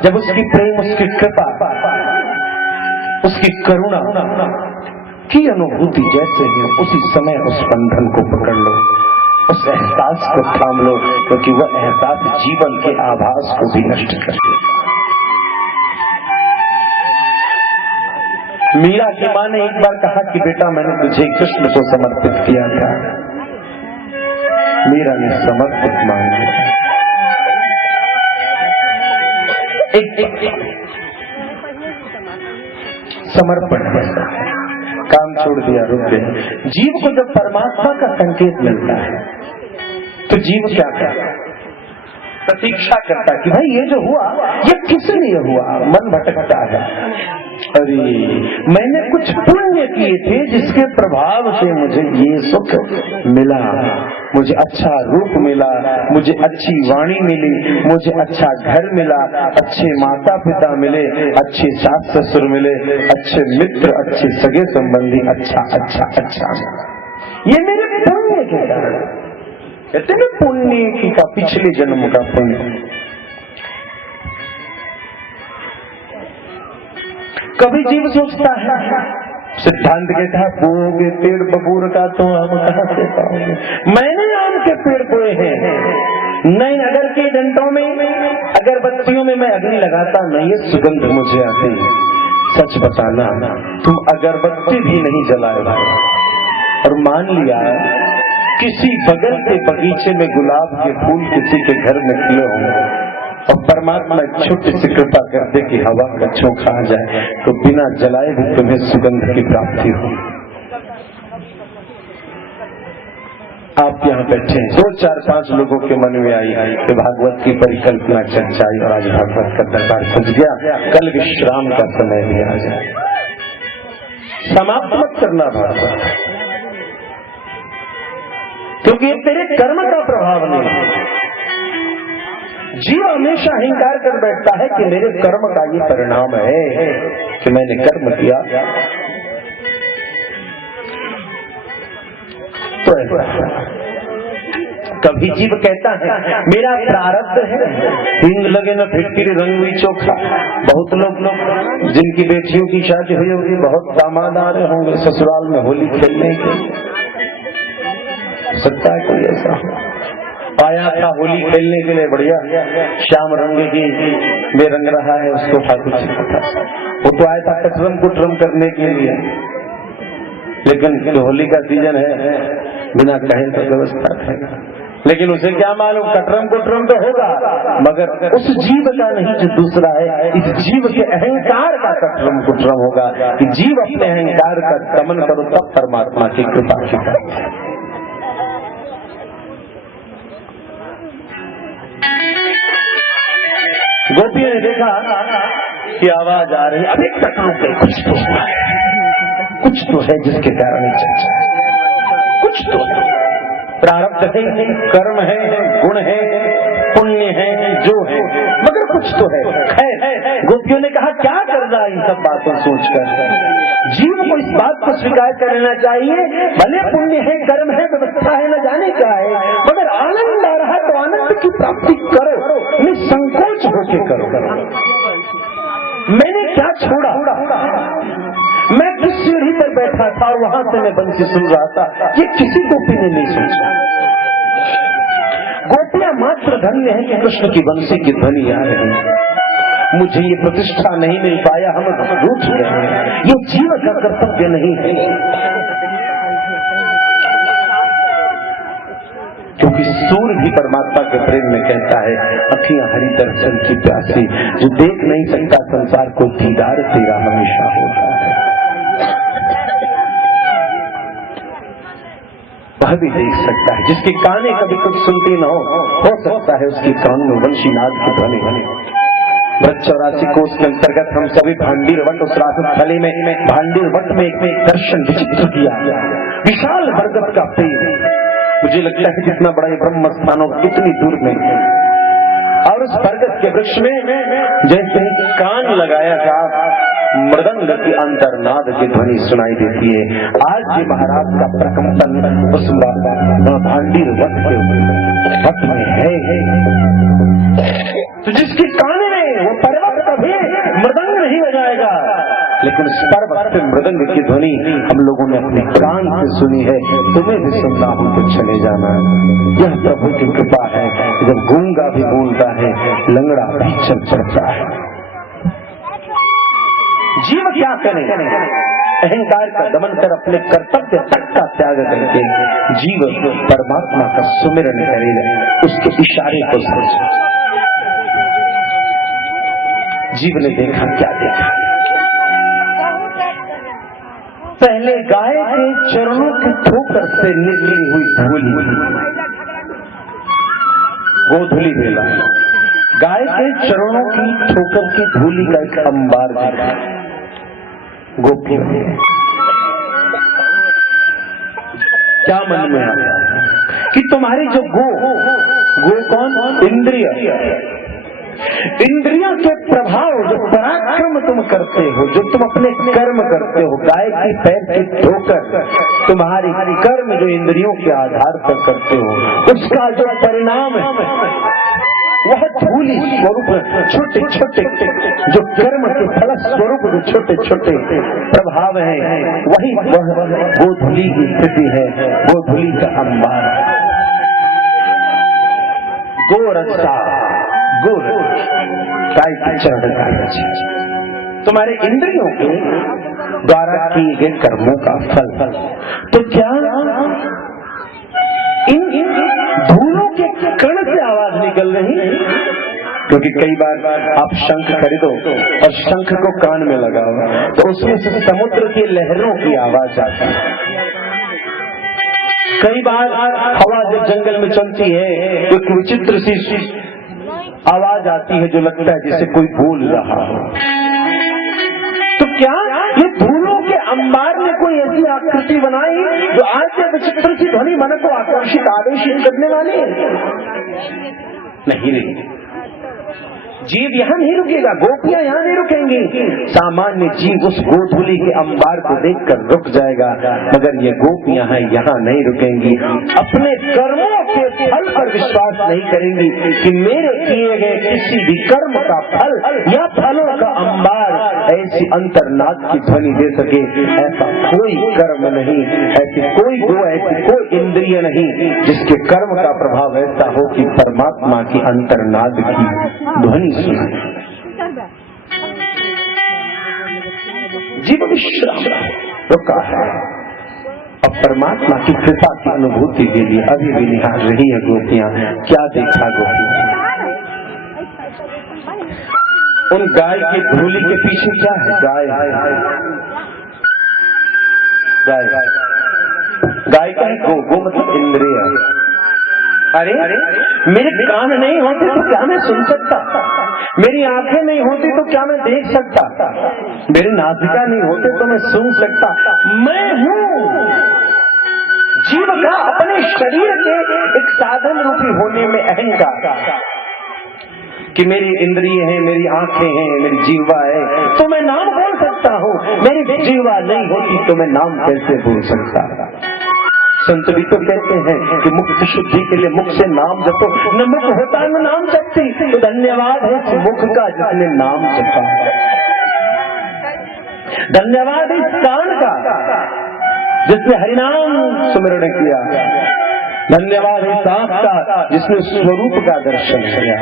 जब उसकी प्रेम, उसकी कृपा, उसकी करुणा की अनुभूति जैसे है, उसी समय उस बंधन को पकड़ लो, उस एहसास को थाम लो, क्योंकि वह एहसास जीवन के आभास को भी नष्ट कर देगा। मीरा की मां ने एक बार कहा कि बेटा मैंने तुझे कृष्ण को समर्पित किया था। मीरा ने समर्पित मान लिया। समर्पण काम छोड़ दिया, रुक गए। जीव को जब परमात्मा का संकेत मिलता है तो जीव क्या करता है? प्रतीक्षा करता है कि भाई ये जो हुआ ये किस लिए हुआ। मन भटकता है, अरे मैंने कुछ पुण्य किए थे जिसके प्रभाव से मुझे ये सुख मिला, मुझे अच्छा रूप मिला, मुझे अच्छी वाणी मिली, मुझे अच्छा घर मिला, अच्छे माता पिता मिले, अच्छे सास ससुर मिले, अच्छे मित्र, अच्छे सगे संबंधी, अच्छा अच्छा अच्छा। ये मेरे पुण्य के कारण, कहते हैं पुण्य का पिछले जन्म का पुण्य। कभी जीव सोचता है, सिद्धांत कहता है बोगे पेड़ बबूर का तो आम कहां से पाओगे। मैंने आम के पेड़ बोए हैं, नहीं अगर के डंडों में, अगरबत्तियों में मैं अग्नि लगाता नहीं, ये सुगंध मुझे आती। सच बताना तुम अगरबत्ती भी नहीं जलाए भाई, और मान लिया किसी बगल के बगीचे में गुलाब के फूल किसी के घर में खिले होंगे और परमात्मा छोटी सी कृपा कर दे कि हवा का झोंका आ जाए तो बिना जलाए भी तुम्हें सुगंध की प्राप्ति हो। आप यहाँ बैठे 2 4 5 लोगों के मन में आई कि भागवत की परिकल्पना चर्चाई और आज भागवत का दरबार सज गया, कल विश्राम का समय भी आ जाए। समाप्त मत करना भागवत, क्योंकि ये तेरे कर्म का प्रभाव नहीं है। जीव हमेशा अहंकार कर बैठता है कि मेरे कर्म का ये परिणाम है कि मैंने कर्म किया। तो कभी जीव कहता है मेरा प्रारब्ध है, हिंग लगे न फिटकिरी रंग हुई चोखा। बहुत लोग जिनकी बेटियों की शादी हुई होगी, बहुत दामाद आ रहे होंगे ससुराल में होली खेलने के, सकता है कोई ऐसा आया था होली खेलने के लिए, बढ़िया श्याम रंग की बेरंग रहा है, उसको ठाकुर जी था, वो तो आया था कटरम कुटरम करने के लिए। लेकिन होली का सीजन है, बिना कहीं तो व्यवस्था है, लेकिन उसे क्या मालूम कटरम कुटरम तो होगा, मगर उस जीव का नहीं जो दूसरा है, इस जीव के अहंकार का कटरम कुटरम होगा कि जीव अपने अहंकार का दमन करो तब परमात्मा की कृपा की। गोपियों ने देखा कि आवाज आ रही, अभी तक कुछ तो है जिसके कारण चर्चा है, कुछ तो है, प्रारब्ध है, कर्म है, गुण है, पुण्य है, जो है, मगर कुछ तो है। खैर गोपियों ने कहा क्या कर रहा है इन सब बातों सोचकर। जीव को इस बात को स्वीकार कर लेना चाहिए, भले पुण्य है, कर्म है, व्यवस्था है, न जाने क्या है, मगर आनंद आ रहा है तो आनंद की प्राप्ति करो, निसंकोच होके करो। मैंने क्या छोड़ा, मैं किस सीढ़ी पर बैठा था और वहां से मैं बंसी सुन रहा था, ये किसी गोपी ने नहीं सोचा। गोपियां मात्र धन्य है कि कृष्ण की बंसी की ध्वनि आ रही। मुझे ये प्रतिष्ठा नहीं मिल पाया, हम रूठ गए, ये जीवन का कर्तव्य नहीं है। क्योंकि सूर्य भी परमात्मा के प्रेम में कहता है अखियां हरि दर्शन की प्यासी, जो देख नहीं सकता संसार को दीदार तेरा हमेशा होता है। वह भी देख सकता है, जिसके काने कभी कुछ सुनती न हो सकता है उसके कान में वंशीनाद की ध्वनि बने। 84 कोष के अंतर्गत हम सभी भांडीर वट उस रासत थली में भांडीर वट में एक दर्शन विचित्र किया। विशाल बरगद का पेड़, मुझे लगता है कितना बड़ा ये ब्रह्म स्थानों कितनी दूर में है। और उस बरगद के वृक्ष में जैसे ही कान लगाया था मृदंग की अंतर्नाद की ध्वनि सुनाई देती है। आज जी महाराज का प्रकंपन उस भांडीर वट के वट में है। तो जिसके कान में वो पर्वत कभी मृदंग नहीं बजाएगा, लेकिन उस पर्वत पे मृदंग की ध्वनि हम लोगों ने अपने कान से सुनी है। तुम्हें भी सुनना हो तो चले जाना। यह प्रभु की कृपा है। जब गूंगा भी बोलता है, लंगड़ा भी चल चलता है। जीव क्या करे? अहंकार का दमन कर अपने कर्तव्य तक का त्याग करके जीव परमात्मा का सुमिरन करेगा। उसके इशारे को समझे। जीव ने देखा, क्या देखा? पहले गाय के चरणों की ठोकर से निकली हुई धूली, गोधूली बेला, गाय के चरणों की ठोकर की धूली का एक अंबार देखा। गोपी क्या मन में आया कि तुम्हारी जो गो कौन? इंद्रिय, इंद्रियों के प्रभाव, जो पराक्रम तुम करते हो, जो तुम अपने कर्म करते हो, गाय की पैर की ठोकर तुम्हारी कर्म जो इंद्रियों के आधार पर करते हो, उसका जो परिणाम है वह धूली स्वरूप छोटे छोटे जो कर्म के फल स्वरूप जो छोटे छोटे प्रभाव है, वही वो धूली की स्थिति है, वो धूली का अंबार। गोरक्षा तुम्हारे इंद्रियों के द्वारा किए गए कर्मों का फल। तो क्या इन धूलों के कण से आवाज निकल रही? क्योंकि कई बार आप शंख खरीदो और शंख को कान में लगाओ तो उसमें से समुद्र की लहरों की आवाज आती है। कई बार हवा जब जंगल में चलती है तो एक विचित्र सी आवाज आती है जो लगता है जैसे कोई बोल रहा हो। तो क्या ये धूलों के अंबार ने कोई ऐसी आकृति बनाई जो आज के विचित्र सी ध्वनि मन को आकर्षित आवेशित करने वाली है? नहीं। जीव यहाँ नहीं रुकेगा, गोपियां यहाँ नहीं रुकेंगी। सामान्य जीव उस गोधूली के अंबार को देखकर रुक जाएगा, मगर ये गोपियां हैं यहाँ नहीं रुकेंगी। अपने कर्मों के फल पर विश्वास नहीं करेंगी कि मेरे किए गए किसी भी कर्म का फल या फलों का अंबार ऐसी अंतर्नाद की ध्वनि दे सके। ऐसा कोई कर्म नहीं, ऐसी कोई गो, ऐसी कोई इंद्रिय नहीं जिसके कर्म का प्रभाव ऐसा हो कि परमात्मा की अंतर्नाद की ध्वनि जीव विश्राम रुका है। अब परमात्मा की कृपा की अनुभूति के लिए अभी भी निहार रही है गोपियां। क्या देखा गोपियां? उन गाय की धूली के पीछे क्या है? गाय का है गो मतलब इंद्रिय। अरे मेरे कान नहीं होते तो क्या मैं सुन सकता? मेरी आंखें नहीं होती तो क्या मैं देख सकता? मेरी नासिका नहीं होते तो मैं सुन सकता? मैं हूँ जीव का अपने शरीर के एक साधन रूपी होने में अहंकार कि मेरी इंद्रिय है, मेरी आंखें हैं, मेरी जीवा है तो मैं नाम बोल सकता हूँ। मेरी जीवा नहीं होती तो मैं नाम कैसे बोल सकता? संत भी तो कहते हैं कि मुख की शुद्धि के लिए मुख से नाम जपो। न मुख होता न नाम जपती, तो धन्यवाद है इस मुख का जिसने नाम जपा। धन्यवाद है इस कान का जिसने हरिनाम सुमिरण किया। धन्यवाद है इस आंख का जिसने स्वरूप का दर्शन किया।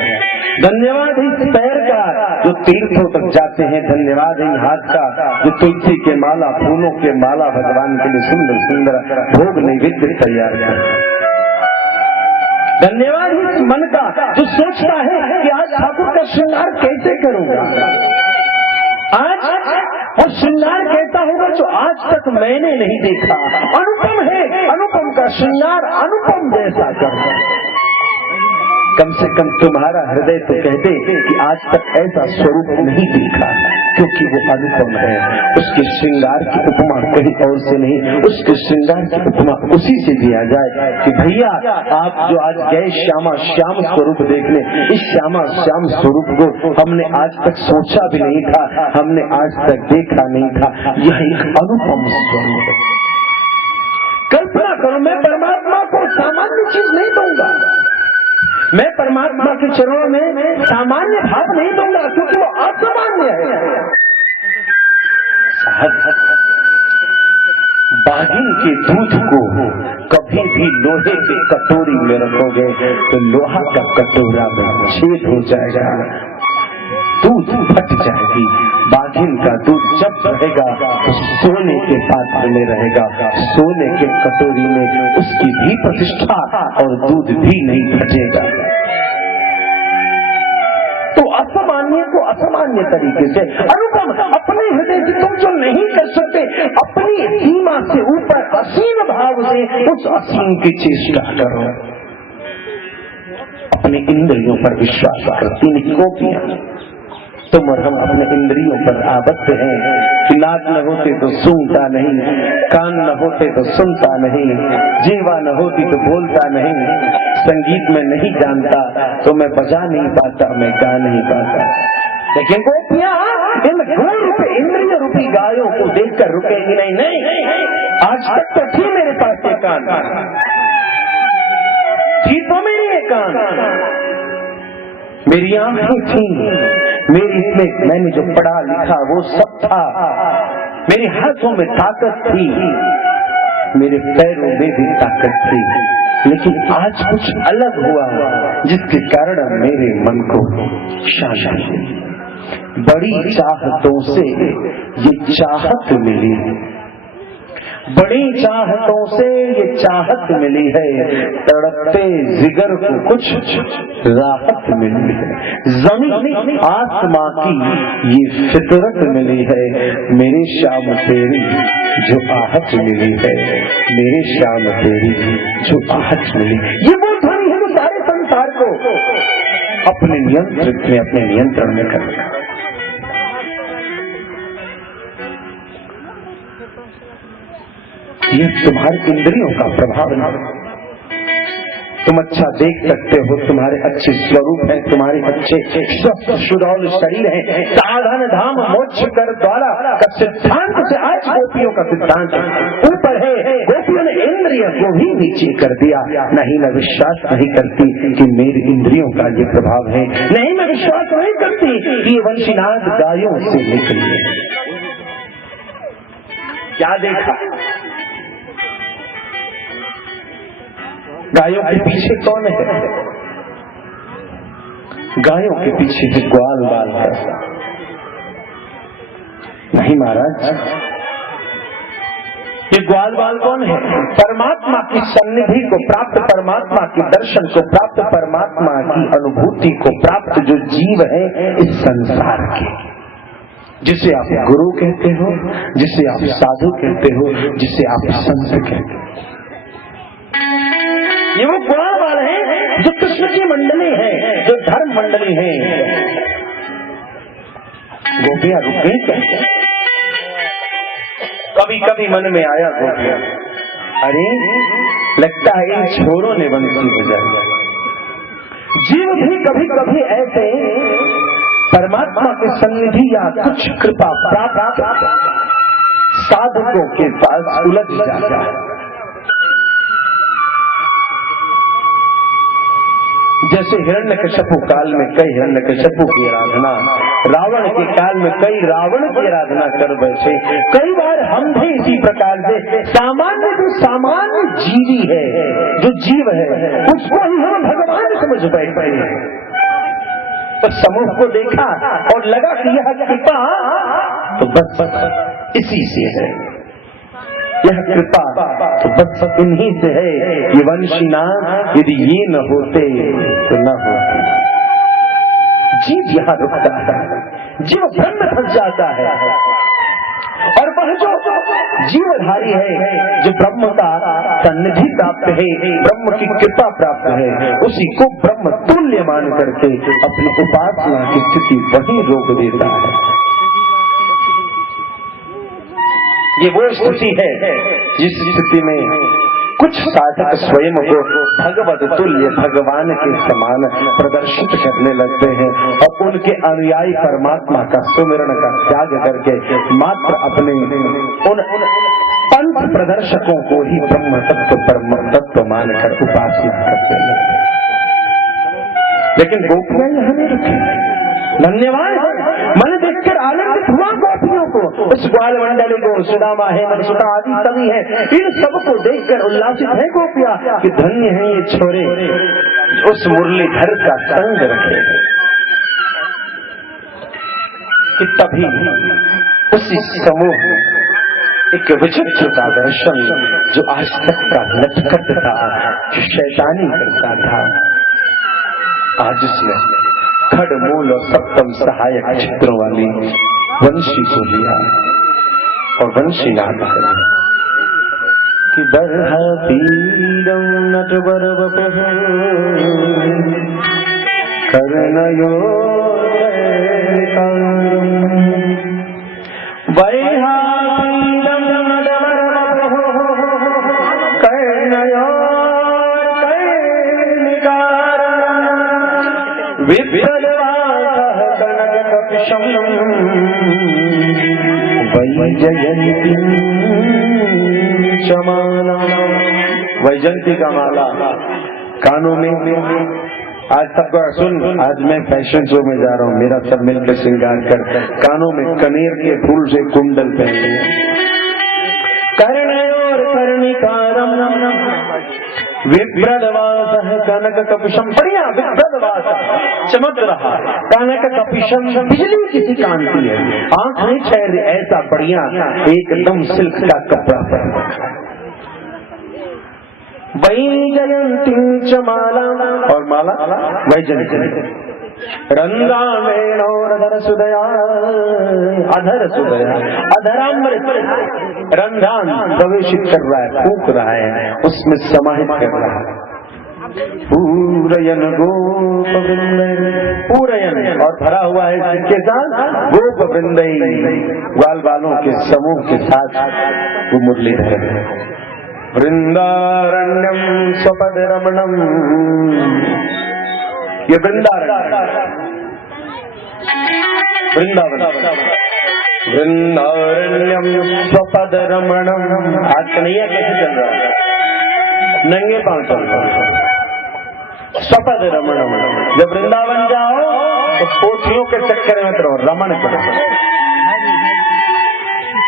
धन्यवाद है इस पैर का जो तीर्थों तक जाते हैं। धन्यवाद है हाथ का जो तुलसी के माला, फूलों के माला भगवान के लिए सुंदर सुंदर भोग नैवेद्य तैयार कर। धन्यवाद है इस मन का जो सोचता है कि आज ठाकुर का श्रृंगार कैसे करूंगा आज, और श्रृंगार कहता होगा जो आज तक मैंने नहीं देखा। अनुपम है, अनुपम का श्रृंगार अनुपम जैसा कर। कम से कम तुम्हारा हृदय तो कहते कि आज तक ऐसा स्वरूप नहीं देखा, क्योंकि वो अनुपम है। उसके श्रृंगार की उपमा कहीं और से नहीं, उसके श्रृंगार की उपमा उसी से दिया जाए कि भैया आप जो आज गए श्यामा श्याम स्वरूप देखने, इस श्यामा श्याम स्वरूप को हमने आज तक सोचा भी नहीं था, हमने आज तक देखा नहीं था। यह एक अनुपम स्वरूप है। कल्पना करो, मैं परमात्मा को सामान्य चीज नहीं दूंगा, मैं परमात्मा के चरणों में सामान्य भाव नहीं दूंगा, क्योंकि वो असामान्य है। साहब, बाघिन के दूध को कभी भी लोहे की कटोरी में रखोगे तो लोहा का कटोरा में छेद हो जाएगा, दूध फट जाएगी। बाघिन का दूध जब रहेगा तो सोने के पात्र में रहेगा, सोने के कटोरी में उसकी भी प्रतिष्ठा और दूध भी नहीं फटेगा। तो असामान्य को असामान्य तरीके से, अनुपम अपने हृदय से तुम जो नहीं कर सकते, अपनी सीमा से ऊपर असीम भाव से उस असीम की चेष्टा करो। अपने इंद्रियों पर विश्वास करो। तीन गोपियां, तुम और हम अपने इंद्रियों पर आबद्ध हैं कि नाक न होते तो सूंघता नहीं, कान न होते तो सुनता नहीं, जीवा न होती तो बोलता नहीं, संगीत में नहीं जानता तो मैं बजा नहीं पाता, मैं गा नहीं पाता। लेकिन गोपियां इन घोर रूपी इंद्रिय रूपी गायों को देखकर रुकेगी नहीं। नहीं, आज तक तो थी मेरे पास ये कान, थी तो मेरी ये कान, मेरी आंखें थी, मेरी इसमें मैंने जो पढ़ा लिखा वो सब था, मेरे हाथों में ताकत थी, मेरे पैरों में भी ताकत थी। लेकिन आज कुछ अलग हुआ जिसके कारण मेरे मन को शांति, बड़ी चाहतों से ये चाहत मिली, बड़ी चाहतों से ये चाहत मिली है, तड़पते जिगर को कुछ राहत मिली है, जमीन आसमां की ये फितरत मिली है, मेरे श्याम तेरी जो आहट मिली है, मेरे श्याम तेरी जो आहट मिली। ये वो ध्वनि है जो सारे संसार को अपने नियंत्रण में कर रखा। यह तुम्हारे इंद्रियों का प्रभाव नहीं। तुम अच्छा देख सकते हो, तुम्हारे अच्छे स्वरूप हैं, तुम्हारे अच्छे स्वस्थ सुडौल शरीर हैं, साधन धाम मोक्ष कर द्वारा का सिद्धांत से आज गोपियों का सिद्धांत ऊपर है। गोपियों ने इंद्रिय को भी नीचे कर दिया। नहीं, मैं विश्वास नहीं करती कि मेरी इंद्रियों का ये प्रभाव है, नहीं मैं विश्वास नहीं करती कि ये वंशीनाथ गायों से निकली है। क्या देखा? गायों के पीछे कौन है? गायों के पीछे भी ग्वाल बाल है। नहीं महाराज, ये ग्वाल बाल कौन है? परमात्मा की सन्निधि को प्राप्त, परमात्मा के दर्शन को प्राप्त, परमात्मा की अनुभूति को प्राप्त जो जीव है इस संसार के, जिसे आप गुरु कहते हो, जिसे आप साधु कहते हो, जिसे आप संत कहते हो, ये वो ग्वाल बाल है जो कृष्ण की मंडली है, जो धर्म मंडली है। गोपियां रुक गई क्या? कभी कभी मन में आया गोपियां, अरे लगता है इन छोरों ने बंसी बजाई। जीव भी कभी कभी ऐसे परमात्मा के सन्निधि या कुछ कृपा प्राप्त साधकों के पास उलझ जाता है। जैसे हिरण्यकश्यपु काल में कई हिरण्यकश्यपु की आराधना, रावण के काल में कई रावण की आराधना कर बैठे। कई बार हम भी इसी प्रकार से सामान्य जो सामान्य जीवी है, जो जीव है, उसको ही हम भगवान समझ बैठे हैं। तो समूह को देखा और लगा कि यह कृपा तो बस इसी से है, यह कृपा तो बस इन्हीं से है। ये वंशीनाथ यदि ये न होते तो न होते। जीव यहाँ रुकता है, जीव भ्रम में फंस जाता है, और वह जो जीवधारी है, जो ब्रह्म का सन्निधि प्राप्त है, ब्रह्म की कृपा प्राप्त है, उसी को ब्रह्म तुल्य मान करके अपनी उपासना की स्थिति वहीं रोक देता है। ये वो स्थिति है जिस स्थिति में कुछ साधक स्वयं को भगवत तुल्य भगवान के समान प्रदर्शित करने लगते हैं और उनके अनुयायी परमात्मा का सुमिरन का त्याग करके मात्र अपने उन पंथ प्रदर्शकों को ही ब्रह्म तत्व परम तत्व मानकर उपासना करते लगते हैं। लेकिन गोपियां यहाँ नहीं रुकी। धन्यवाद, मन देखकर आनंदित हुआ गोपियों को, उस ग्वाल मंडली को, सुदामा है, मधुसूदन आदि सभी है, इन सबको देखकर उल्लासित है गोपियां कि धन्य है ये छोरे उस मुरलीधर का संग रखे। कि तभी उसी समूह एक विचित्र का दर्शन जो आज तक का लटकत था, शैतानी करता था, आज उसने खड़मूल और सप्तम सहायक चित्रों वाली वंशी को लिया और वंशी नाद करी कि बरहा पीरम नट बरब करनयो बरहा पीरम नट बरब करनयो वैजयंती चमाला, वैजयंती का माला कानों में। आज सबको सुन, आज मैं फैशन शो में जा रहा हूँ, मेरा सब मिलकर श्रृंगार कर कानों में कनेर के फूल से कुंडल पहन लिया। कर्णयोर कर्णिकारम विप्रदवास कनक कपिशम, बढ़िया विप्रदवास चमक रहा, कनक कपिशम बिजली किसी कांति है, आंख नहीं ठहर, ऐसा बढ़िया एकदम सिल्क का कपड़ा पहन रखा है। वैजयंती च माला, और माला वैजयंती रंगा वेणोरधर सुदया, अधर सुदया अधरामृत रंगान प्रवेशित कर रहा है, फूंक रहा है, उसमें समाहित कर रहा है। पूरयन गोप वृंद, पूरयन और भरा हुआ है जिसके साथ गोप वृंद, ग्वाल बालों के समूह के साथ वो मुरलीधर है। वृंदारण्यम स्वपद रमणम, ये वृंदावन, वृंदारण्यम स्वपद रमणम। आज कन्हैया कैसे चल रहा है? नंगे पांव चल रहा है। स्वपद रमणम, जब वृंदावन जाओ तो पोथियों के चक्कर में करो, रमण करो।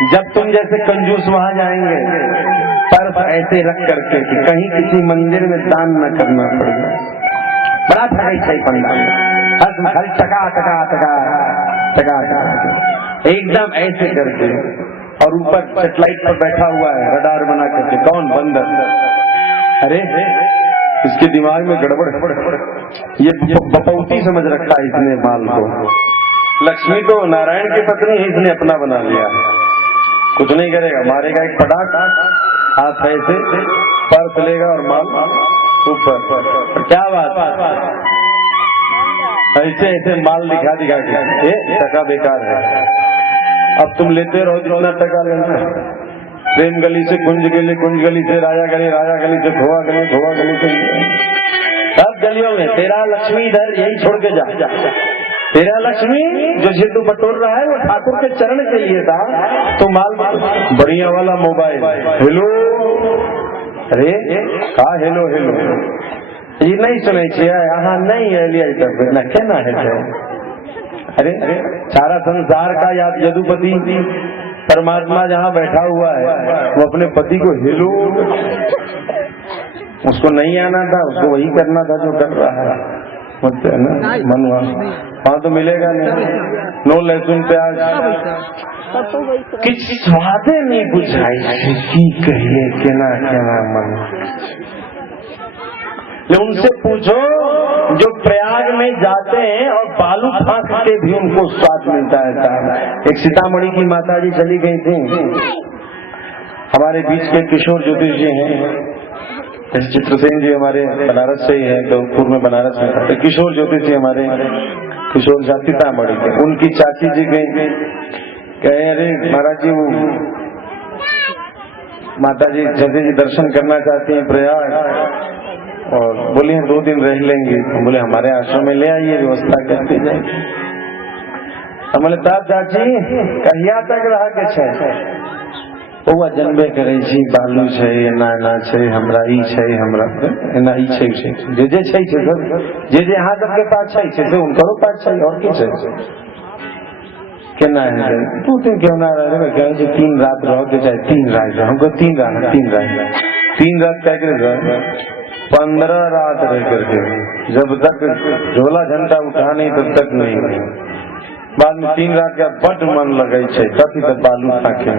जब तुम जैसे कंजूस वहां जाएंगे पर्स ऐसे रख करके कि कहीं किसी मंदिर में दान न करना पड़ेगा, बड़ा ठगाई छई पंडाल, हर टका टका टका टका टका एकदम ऐसे करके, और ऊपर सेटेलाइट पर बैठा हुआ है रडार बना करके, कौन? बंदर। अरे इसके दिमाग में गड़बड़, ये बपौती समझ रखा है इसने माल को। लक्ष्मी तो नारायण की पत्नी है, इसने अपना बना लिया, कुछ नहीं करेगा, मारेगा एक पटाख, हाथ ऐसे पर्स लेगा और माल ऊपर। क्या बात, ऐसे ऐसे माल दिखा दिखा के टका बेकार है। अब तुम लेते रहो जितना टका लेना, प्रेम गली से कुंज गली, कुंज गली से राजा गली, राजा गली से खोआ गली, खोआ गली से सब गलियों में तेरा लक्ष्मी इधर यही छोड़ के जा। तेरा लक्ष्मी जो जिद्दू बटोर रहा है वो ठाकुर के चरण के लिए था, तो माल बढ़िया वाला मोबाइल, हेलो, अरे का हेलो हेलो ये नहीं सुने यहाँ नहीं है लिया न कहना है। अरे सारा संसार का याद यदुपति परमात्मा जहाँ बैठा हुआ है वो अपने पति को हेलो, उसको नहीं आना था, उसको वही करना था जो कर रहा है, है ना मन वहाँ तो मिलेगा नहीं। नो लहसुन प्याज किस स्वादे नहीं बुझाई की कहिए केना केना मन। उनसे पूछो जो प्रयाग में जाते हैं और बालू फांक के भी उनको स्वाद मिलता है। एक सीतामढ़ी की माता जी चली गई थी, हमारे बीच के किशोर ज्योतिष जी हैं, चित्रसेन जी हमारे बनारस से ही हैं, गोरखपुर में बनारस में तो किशोर ज्योतिष जी हमारे किशोर जाति सीतामढ़ी के, उनकी चाची जी गई, कहे अरे महाराज जी वो माता जी जल्दी जी दर्शन करना चाहती हैं प्रयाग, और बोले 2 दिन रह लेंगे। बोले हमारे आश्रम में ले आइए, व्यवस्था करती जाएगी। बोले तब चाची कहिया तक रहा के छे? बउआ जनबे करे छी बालू छै, एना एना छै, हमरा ई छै, हमरा एना ई छै, जे जे छै से सब जे जे अहाँ सबके पास छै से उनकरो पास छै, और की छै केना है 2 दिन क्यों ना रहे? कहे जे 3 रात रहो के चाहे 3 रात, हमको 3 रात कह कर 15 रात रह करके, जब तक झोला झंडा उठा नहीं तब तक नहीं। बाद में 3 रात का बड मन लगे छै, कभी तक बालू खाके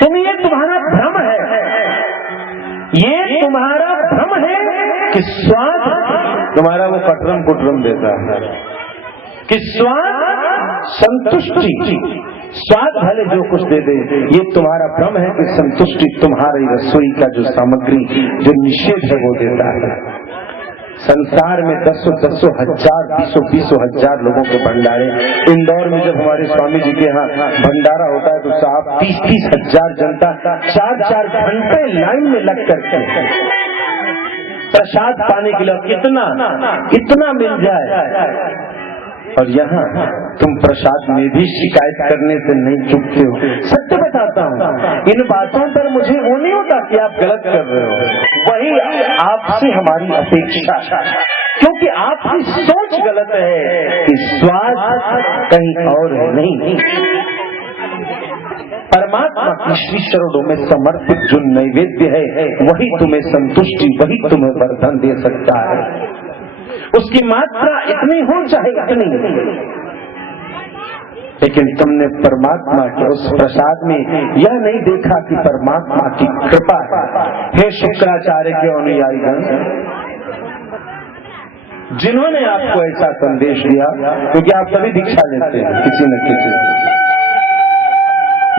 तुम ये तुम्हारा भ्रम है, ये तुम्हारा भ्रम है कि स्वाद तुम्हारा वो कटरम कुटरम देता है, कि स्वाद संतुष्टि, स्वाद भले जो कुछ दे दे, ये तुम्हारा भ्रम है कि संतुष्टि तुम्हारी रसोई का जो सामग्री जो निषेध है वो देता है। संसार में 10 हजार 20 हजार लोगों के भंडारे, इंदौर में जब हमारे स्वामी जी के यहाँ भंडारा होता है तो साहब 30 हजार जनता 4 घंटे लाइन में लग करके प्रसाद पाने के लिए इतना मिल जाए, और यहाँ तुम प्रसाद में भी शिकायत करने से नहीं चूकते हो। सत्य बताता हूँ, इन बातों पर मुझे वो नहीं होता कि आप गलत कर रहे हो, वही आपसे हमारी अपेक्षा, क्योंकि आपकी सोच गलत है कि स्वाद कहीं और है नहीं। परमात्मा की श्री चरणों में समर्पित जो नैवेद्य है वही तुम्हें संतुष्टि, वही तुम्हें वर्धन दे सकता है। उसकी मात्रा इतनी हो चाहे इतनी, लेकिन तुमने परमात्मा के उस प्रसाद में यह नहीं देखा कि परमात्मा की कृपा है। हे शुक्राचार्य के अनुयायीगण, जिन्होंने आपको ऐसा संदेश दिया, क्योंकि आप सभी दीक्षा लेते हैं किसी न किसी,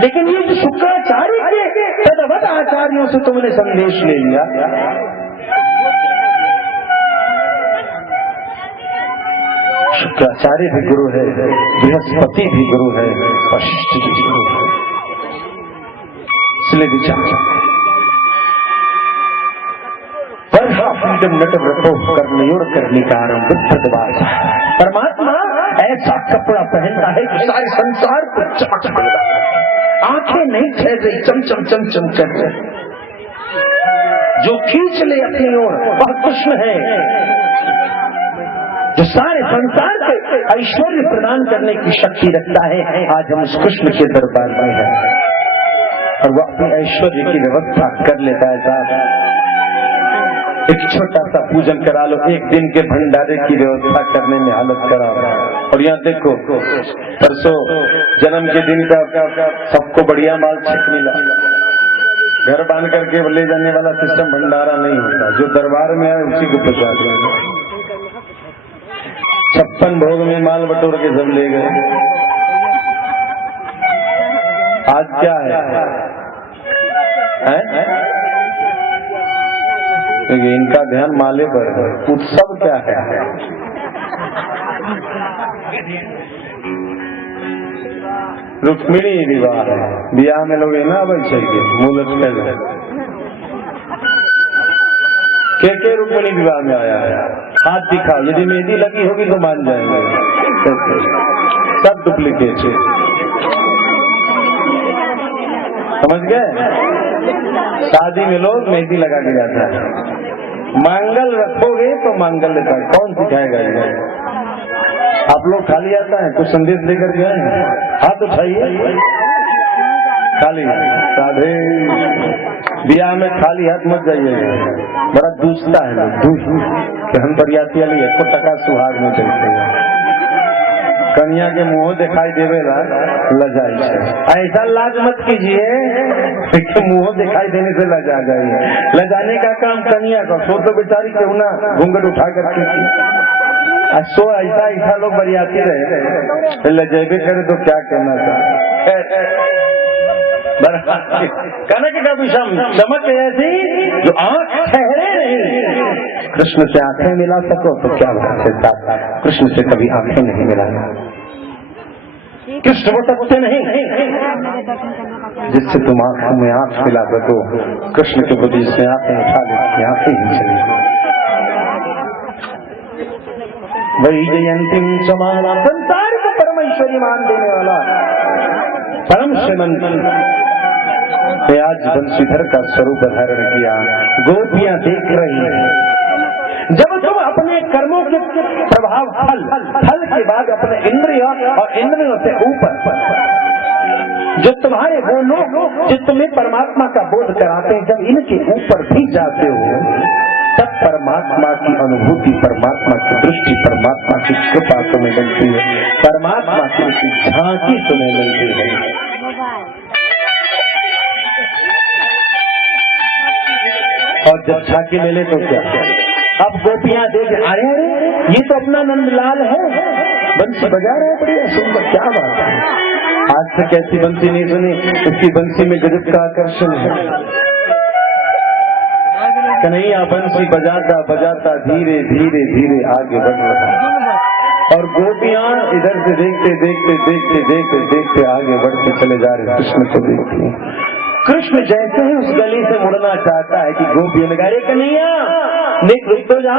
लेकिन ये शुक्राचार्य के तदवत आचार्यों से तुमने संदेश ले लिया। शुक्राचार्य भी गुरु है, बृहस्पति भी गुरु है, वशिष्ठ भी गुरु है। इसलिए विचार फ्रीडम नट कर्मयोर कर्णिकारम बुद्धवाच, परमात्मा ऐसा कपड़ा पहनता है कि सारे संसार को चमक देगा, आंखें नहीं ठहर रही, चमचम चमचम कर रहे, जो खींच ले अपनी ओर वह कृष्ण है, जो सारे संसार को ऐश्वर्य प्रदान करने की शक्ति रखता है। आज हम उस कृष्ण के दरबार में हैं और वह अपने ऐश्वर्य की व्यवस्था कर लेता है। साहब एक छोटा सा पूजन करा लो, एक दिन के भंडारे की व्यवस्था करने में हालत खराब है। और यहाँ देखो परसों जन्म के दिन का सबको बढ़िया माल छक मिला, घर बांध करके ले जाने वाला सिस्टम भंडारा नहीं होता, जो दरबार में आए उसी को पहुंचा देंगे। 56 भोग में माल बटोर के सब ले गए। आज क्या है? क्योंकि इनका ध्यान माले पर है। उत्सव क्या है? रुक्मिणी विवाह है। विवाह में लोग ना बन चाहिए मूलत के रुक्मिणी विवाह में आया है। हाथ दिखाओ, यदि मेहंदी लगी होगी तो मान जाएंगे। सब डुप्लीकेट है, समझ गए? शादी में लोग मेहंदी लगा के जाता है, मांगल रखोगे तो मांगल लेता है। कौन सिखाएगा ये? आप लोग खाली आता है कुछ संदेश लेकर गए, हाथ उठाइए। खाली राधे, ब्याह में खाली हाथ मत जाइएगा, बड़ा दूसता है लोग कि हम बरियाती वाली 1 टका सुहाग में चलते हैं। कन्या के मुंह दिखाई देवेला लजाई है। ऐसा लाज मत कीजिए कि मुंह दिखाई देने से लजा जाइए। लजाने का काम कन्या का, सो तो बेचारी क्यों ना घूंघट उठा करके सो ऐसा लोग बरियाती रहे, लजेबे करे तो क्या कहना था। कनक का विषम चमक ऐसी जो आंख ठहरे नहीं। कृष्ण से आंखें मिला सको तो क्या बात है, कृष्ण से कभी आंखें नहीं मिलाना। कृष्ण वो सत्य नहीं जिससे तुम आंखों में आंख मिला सको, कृष्ण के प्रति जिसने आंखें उठा ली आंखें ही चली। वही जयंतिम समाना, संसार को परमेश्वरी मान देने वाला परम श्रीमंत ने आज बंशीधर का स्वरूप धारण किया। गोपियां देख रही हैं। जब तुम अपने कर्मों के प्रभाव फल के बाद अपने इंद्रियों और इंद्रियों से ऊपर जो तुम्हारे वो लोग जो तुम्हें परमात्मा का बोध कराते हैं, जब इनके ऊपर भी जाते हो तब परमात्मा की अनुभूति, परमात्मा की दृष्टि, परमात्मा की कृपा तुम्हें मिलती है, परमात्मा की झांकी तुम्हें मिलती है। और जब झांकी मिले तो क्या, अब गोपियां देख, अरे अरे ये तो अपना नंदलाल है, बंसी बजा रहे हैं, बढ़िया सुंदर, क्या बात है। आज तक ऐसी बंसी नहीं सुनी, उसकी बंसी में गजब का आकर्षण है। कन्हैया बंसी बजाता बजाता धीरे धीरे धीरे आगे बढ़ रहा और गोपियां इधर से देखते देखते देखते देखते देखते आगे बढ़ते चले जा रहे। कृष्ण को देखती हैं। कृष्ण जैसे ही उस गली से मुड़ना चाहता है कि गोपियों ने कहा, कन्हैया देख रुक तो जा।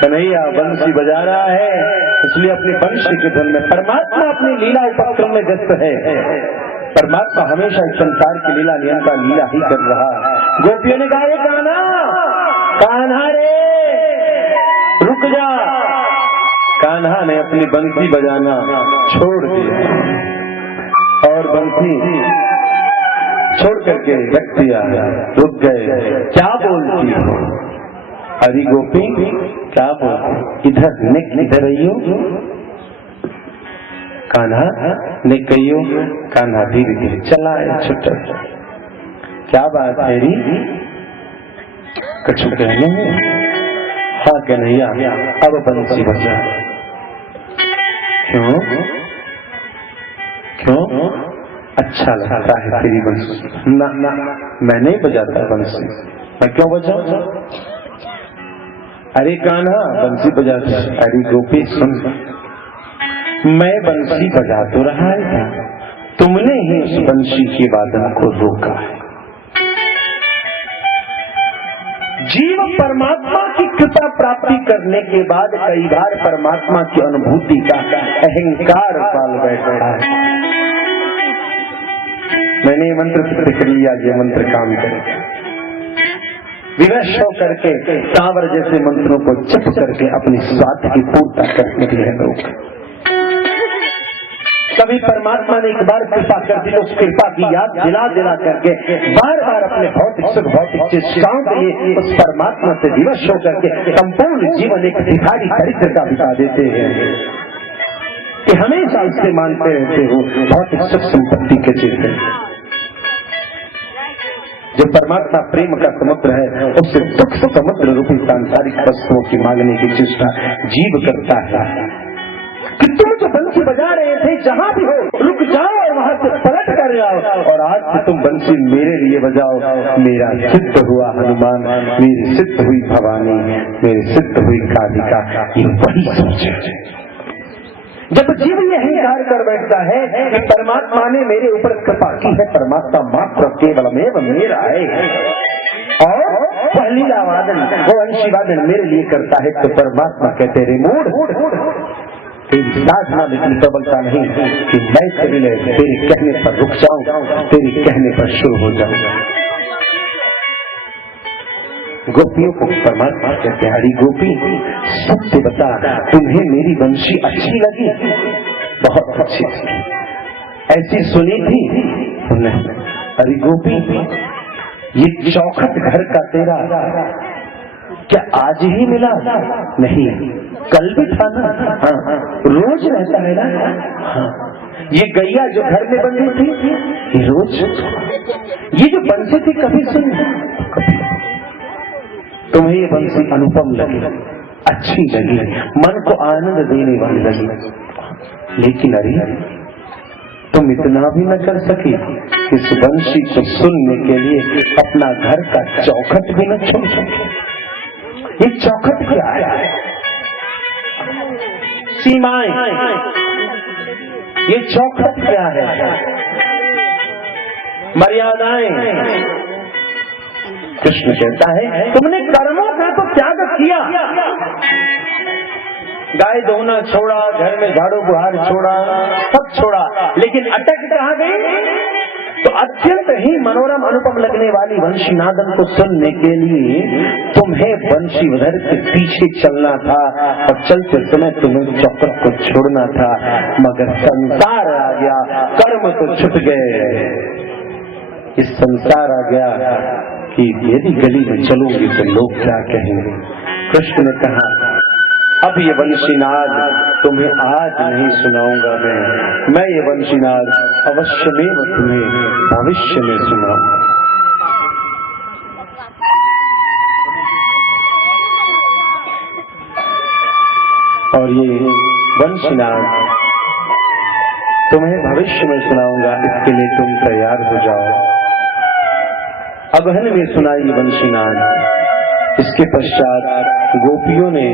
कन्हैया बंसी बजा रहा है, इसलिए अपनी बंशी के धुन में। परमात्मा अपनी लीला उपक्रम में व्यस्त है। परमात्मा हमेशा इस संसार की लीला नियंता लीला ही कर रहा। गोपियों ने कहा, कान्हा कान्हा रे रुक जा। कान्हा ने अपनी बंसी बजाना छोड़ दिया और बंसी छोड़ करके रख दिया। रुक गए। क्या बोलती हो? अरे गोपी क्या बोलती? इधर निक इधर आइयो। कान्हा निक कहियो। कान्हा धीरे धीरे चला है छुट्टा। क्या बात है री? कछु कहने में? हाँ कन्हैया अब बंसी बजा। क्यों क्यों? अच्छा लगता है तेरी बंसी। ना ना मैं नहीं बजाता बंसी। मैं क्यों बजाऊं? अरे कान्हा बंसी बजाता। अरे गोपी सुन, मैं बंसी बजा तो रहा था, तुमने ही उस बंसी के वादन को रोका है। जीव परमात्मा की कृपा प्राप्ति करने के बाद कई बार परमात्मा की अनुभूति का अहंकार पाल बैठता है। मैंने ये मंत्र सिद्ध लिया, ये मंत्र काम करे। विवश होकर के सावर जैसे मंत्रों को जप करके अपनी स्वार्थ की पूर्ति करने के लिए लोग कभी परमात्मा ने एक बार कृपा कर दी तो उस कृपा की याद दिला दिला करके बार बार अपने भौतिक सुख भौतिक चेष्टाओं के लिए उस परमात्मा से विवश होकर के संपूर्ण जीवन एक भिखारी चरित्र का बिता देते हैं कि हमेशा उससे मानते रहते हो भौतिक सुख संपत्ति के चित्र। जो परमात्मा प्रेम का समुद्र है, उससे दुख समुद्र रूपी सांसारिक वस्तुओं की मांगने की चेष्टा जीव करता है कि तुम जो बंसी बजा रहे थे जहाँ भी हो रुक जाओ और वहाँ से पलट कर जाओ और आज से तुम बंसी मेरे लिए बजाओ। मेरा सिद्ध हुआ हनुमान, मेरी सिद्ध हुई भवानी, मेरी सिद्ध हुई कालिका, ये वही सोचे। जब जीव ये अहंकार कर बैठता है कि परमात्मा ने मेरे ऊपर कृपा की है, परमात्मा मात्र केवलमेव मेरा है और पहलीला वादन वो अंशी वादन मेरे लिए करता है, तो परमात्मा कहते रे मूढ़ तेरी साधना में इतनी प्रबलता नहीं कि मैं कभी तेरे कहने पर रुक जाऊं, तेरे कहने पर शुरू हो जाऊं। गोपियों को परमात्मा कहते हैं, हरी गोपी सत्य बता, तुम्हें मेरी बंशी अच्छी लगी? बहुत अच्छी थी। ऐसी सुनी थी? नहीं। हरी गोपी ये चौखट घर का तेरा क्या आज ही मिला? नहीं, कल भी था ना। हाँ, रोज रहता है ना। हाँ, ये गैया जो घर में बंधी थी ये रोज, ये जो बंसी थी कभी सुनी? कभी। तुम्हें ये बंसी अनुपम लगी, अच्छी लगी, मन को आनंद देने वाली लगी, लेकिन अरे तुम इतना भी न कर सकी कि इस वंशी को सुनने के लिए अपना घर का चौखट भी न छोड़ सके। ये चौखट क्या है? सीमाएं, ये चौखट क्या है? मर्यादाएं। कृष्ण कहता है तुमने कर्मों का तो त्याग किया, गाय धोना छोड़ा, घर में झाड़ू बुहार छोड़ा, सब छोड़ा, लेकिन अटक कहाँ गई? तो अत्यंत ही मनोरम अनुपम लगने वाली वंशी नादन को सुनने के लिए तुम्हें वंशीधर के पीछे चलना था और चलते समय तुम्हें चौखट को छोड़ना था, मगर संसार आ गया, कर्म तो छूट गए। इस संसार आ गया कि यदि गली में चलूंगी तो लोग क्या कहेंगे। कृष्ण ने कहा अब ये वंशीनाद तुम्हें आज नहीं सुनाऊंगा मैं ये वंशीनाद अवश्य में तुम्हें भविष्य में सुनाऊंगा। और ये वंशीनाद तुम्हें भविष्य में सुनाऊंगा, इसके लिए तुम तैयार हो जाओ। अगहन में सुनाई वंशीनाद। इसके पश्चात गोपियों ने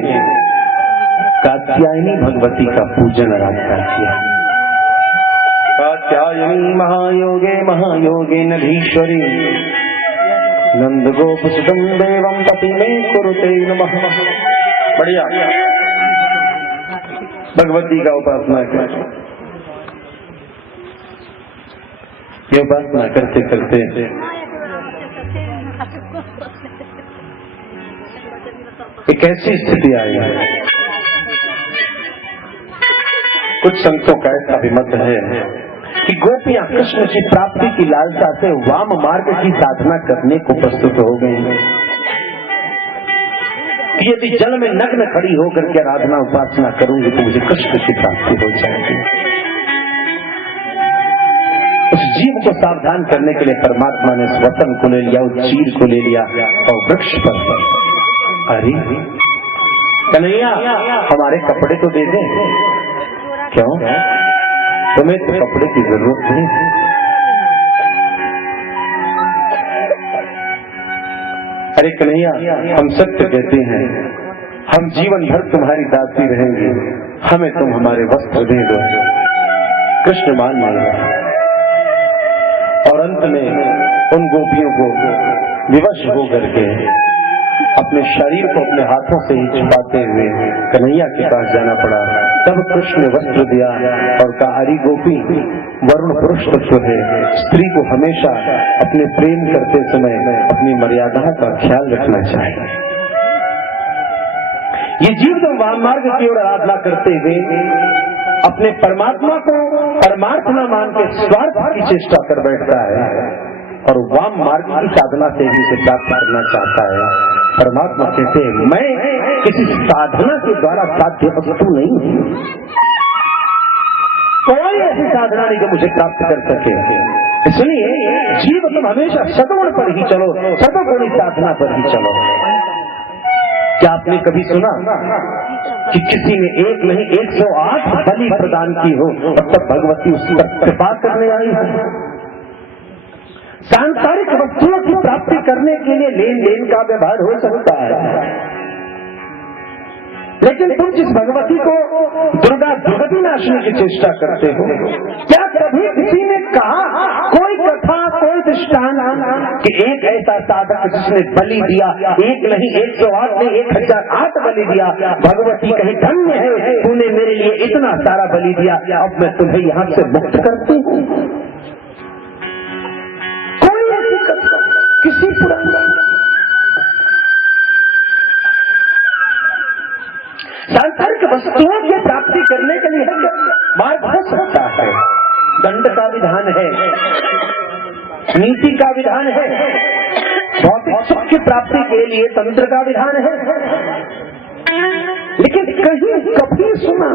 कात्यायनी भगवती का पूजन आराधना किया। कात्यायनी महायोगे महायोगे नधीश्वरी नंद गोप सुतम देवम पति में कुरुते नमः। बढ़िया, भगवती का उपासना कर। ये उपासना करते करते एक ऐसी स्थिति आई है, कुछ संतों का ऐसा अभिमत है कि गोपियां कृष्ण की प्राप्ति की लालसा से वाम मार्ग की साधना करने को प्रस्तुत हो गई कि यदि जल में नग्न खड़ी होकर के आराधना उपासना करूंगी तो मुझे कृष्ण की प्राप्ति हो जाएगी। उस जीव को सावधान करने के लिए परमात्मा ने स्वतन को ले लिया, उस चीर को ले लिया और वृक्ष पर अरे कन्हैया हमारे कपड़े तो दे दे। क्यों? तुम्हें तो कपड़े की जरूरत नहीं। अरे कन्हैया हम सत्य कहते हैं, हम जीवन भर तुम्हारी दासी रहेंगे, हमें तुम हमारे वस्त्र दे दो। कृष्ण मान लिया और अंत में उन गोपियों को विवश होकर के अपने शरीर को अपने हाथों से ही छुपाते हुए कन्हैया के पास जाना पड़ा। तब कृष्ण ने वस्त्र दिया और कहा अरे गोपी, वरुण पुरुष तत्व है, स्त्री को हमेशा अपने प्रेम करते समय अपनी मर्यादा का ख्याल रखना चाहिए। ये जीव तो वाम मार्ग की ओर आराधना करते हुए अपने परमात्मा को परमार्थ न मान के स्वार्थ की चेष्टा कर बैठता है और वाम मार्ग की साधना से ही उसे प्राप्त करना चाहता है। परमात्मा कहते हैं मैं किसी साधना के द्वारा साध्य वस्तु नहीं हूं, कोई ऐसी साधना नहीं जो मुझे प्राप्त कर सके। इसलिए जीव तुम हमेशा सद्गुण पर ही चलो, सद्गुणी साधना पर ही चलो। क्या आपने कभी सुना कि किसी ने एक नहीं 108 बलि प्रदान की हो और तब भगवती उस पर कृपा करने आई है? सांसारिक वस्तुओं की प्राप्ति करने के लिए लेन देन का व्यवहार हो सकता है, लेकिन तुम जिस भगवती को दुर्गा दुर्गति नाशनी की चेष्टा करते हो, क्या कभी किसी ने कहा कोई कथा कोई दृष्टांत कि एक ऐसा साधक जिसने बलि दिया, एक नहीं 108 ने 1008 बलि दिया, भगवती कहीं धन्य है तूने मेरे लिए इतना सारा बलि दिया, अब मैं तुम्हें यहाँ से मुक्त करती हूँ? कोई ऐसी कथा किसी पुराण सांसारिक वस्तुओं की प्राप्ति करने के लिए मार्ग हो सकता है। दंड का विधान है, नीति का विधान है, भौतिक सुख की प्राप्ति के लिए तंत्र का विधान है, लेकिन कहीं कभी सुना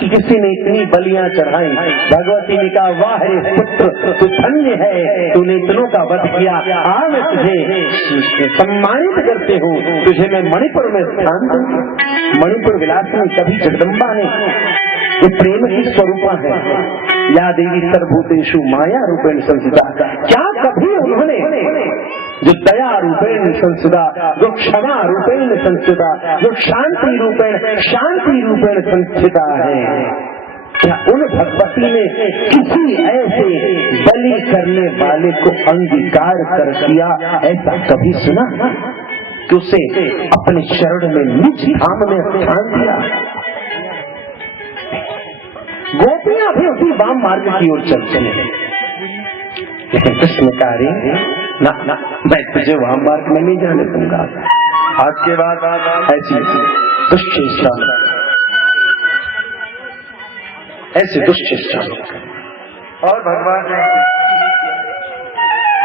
कि किसी ने इतनी बलियां चढ़ाई, भगवती ने कहा वाह रे पुत्र तू धन्य है, तूने इतनों का वध किया, आ मैं तुझे सम्मानित करते हूँ, तुझे मैं मणिपुर में स्थान दूंगी। मणिपुर विलास में कभी जगदम्बा है, ये प्रेम की स्वरूपा है, या देवी सर्वभूतेषु माया रूपेण संस्थिता। क्या कभी उन्होंने जो दया रूपेण संस्थिता, जो क्षमा रूपेण संस्थिता, जो शांति रूपेण संस्थिता है, क्या उन भगवती ने किसी ऐसे बलि करने वाले को अंगीकार कर किया? ऐसा कभी सुना कि उसे अपने शरण में निज धाम में स्थान दिया? गोपियां भी उसी वाम मार्ग की ओर चल चले, लेकिन कृष्ण कह रहे ना मैं तुझे वाम मार्ग में नहीं जाने दूंगा। आज के बाद ऐसी दुष्चेष्टा, ऐसे दुष्चेष्टा। और भगवान ने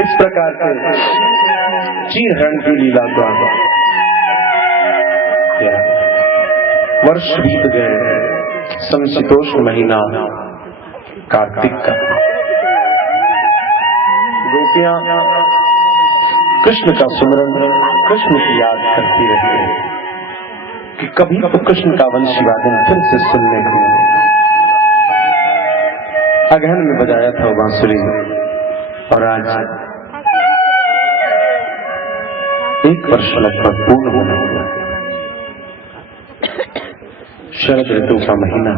इस प्रकार से चीरहरण की लीला को किया। वर्ष बीत गए, समशीतोष्ण महीना कार्तिक का, गोपियां कृष्ण का सुमरन, कृष्ण की याद करती रहती है कि कभी तो कृष्ण का वंशी वादन फिर से सुनने को मिले। अगहन में बजाया था वो बांसुरी, और आज 1 वर्ष लगभग पूर्ण होने हुआ। शरद ऋतु का महीना,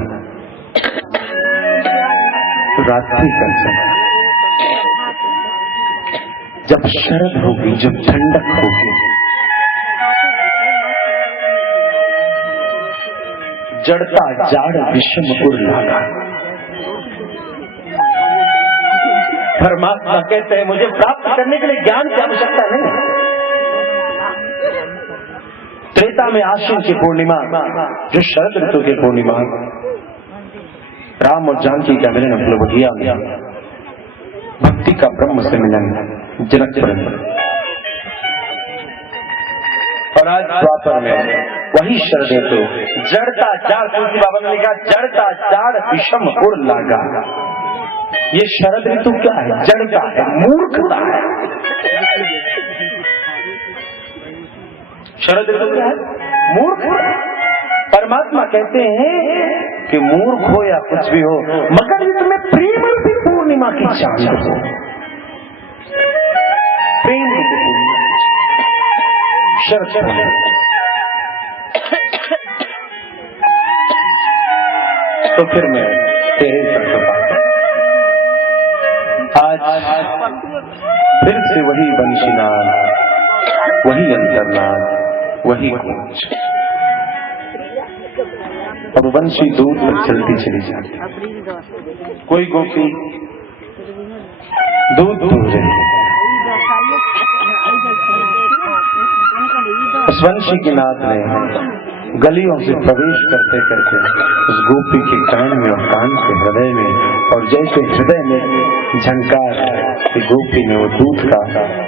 रात्रि का समय, जब शरद होगी, जब ठंडक होगी, जड़ता जाड़ विषम उर लागा। परमात्मा कहते हैं मुझे प्राप्त करने के लिए ज्ञान की आवश्यकता नहीं। त्रेता में आश्विन की पूर्णिमा, जो शरद ऋतु की पूर्णिमा, राम और जानकी का मिलन उपलब्धिया में भक्ति का ब्रह्म से मिलन जनकपुर में, और आज द्वापर में वही शरद ऋतु, जड़ता जाड़, तुलसी बाबा ने लिखा जड़ता जाड़ विषम उर लागा। ये शरद ऋतु क्या है? जड़ता है, मूर्खता है। शरद ऋतु क्या है? मूर्ख। परमात्मा कहते हैं कि मूर्ख हो या कुछ भी हो, मकर ऋतु में प्रेम रूपी पूर्णिमा की चांद हो, प्रेम रूपी पूर्णिमा शरद। तो फिर मैं तेरे पर आज फिर से वही बंशीनाद, वही अंतर्नाद, वही कूच, और बंशी दूर तक चलती चली जाती। कोई गोपी दूध दूर रही, उस वंशी के नाथ ने गलियों से प्रवेश करते करते उस गोपी के कान में और कान के हृदय में, और जैसे हृदय में झंकार कि गोपी ने वो दूध का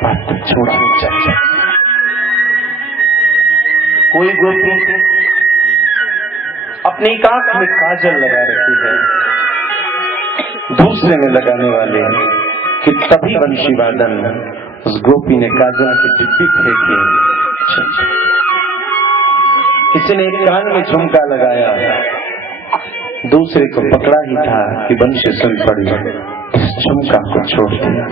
पात्र छोड़ दिया। कोई गोपी अपनी आंख में काजल लगा रखी है, दूसरे में लगाने वाले कि तभी वंशी वादन उस गोपी ने काजल की डिब्बी फेंकी। किसी ने एक कान में झुमका लगाया, दूसरे को पकड़ा ही था कि वंशी सुन पड़ी, इस झुमका को छोड़ दिया।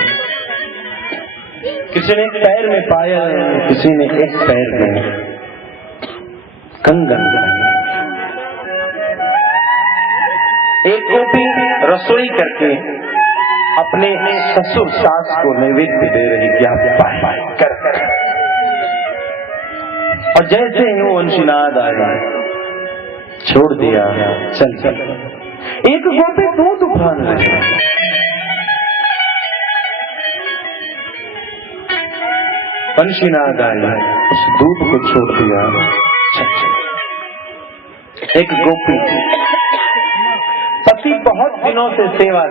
किसी ने एक पैर में पायल, किसी ने एक पैर में कंगन। एक गोपी रसोई करके अपने ससुर सास को नैवेद्य दे रही, क्या कर, और जैसे ही वो वंशीनाद आया छोड़ दिया, चल। एक गोपी दूध उफान रही, वंशीनाद आया, उस दूध को छोड़ दिया, चल। एक गोपी पति बहुत दिनों से सेवा,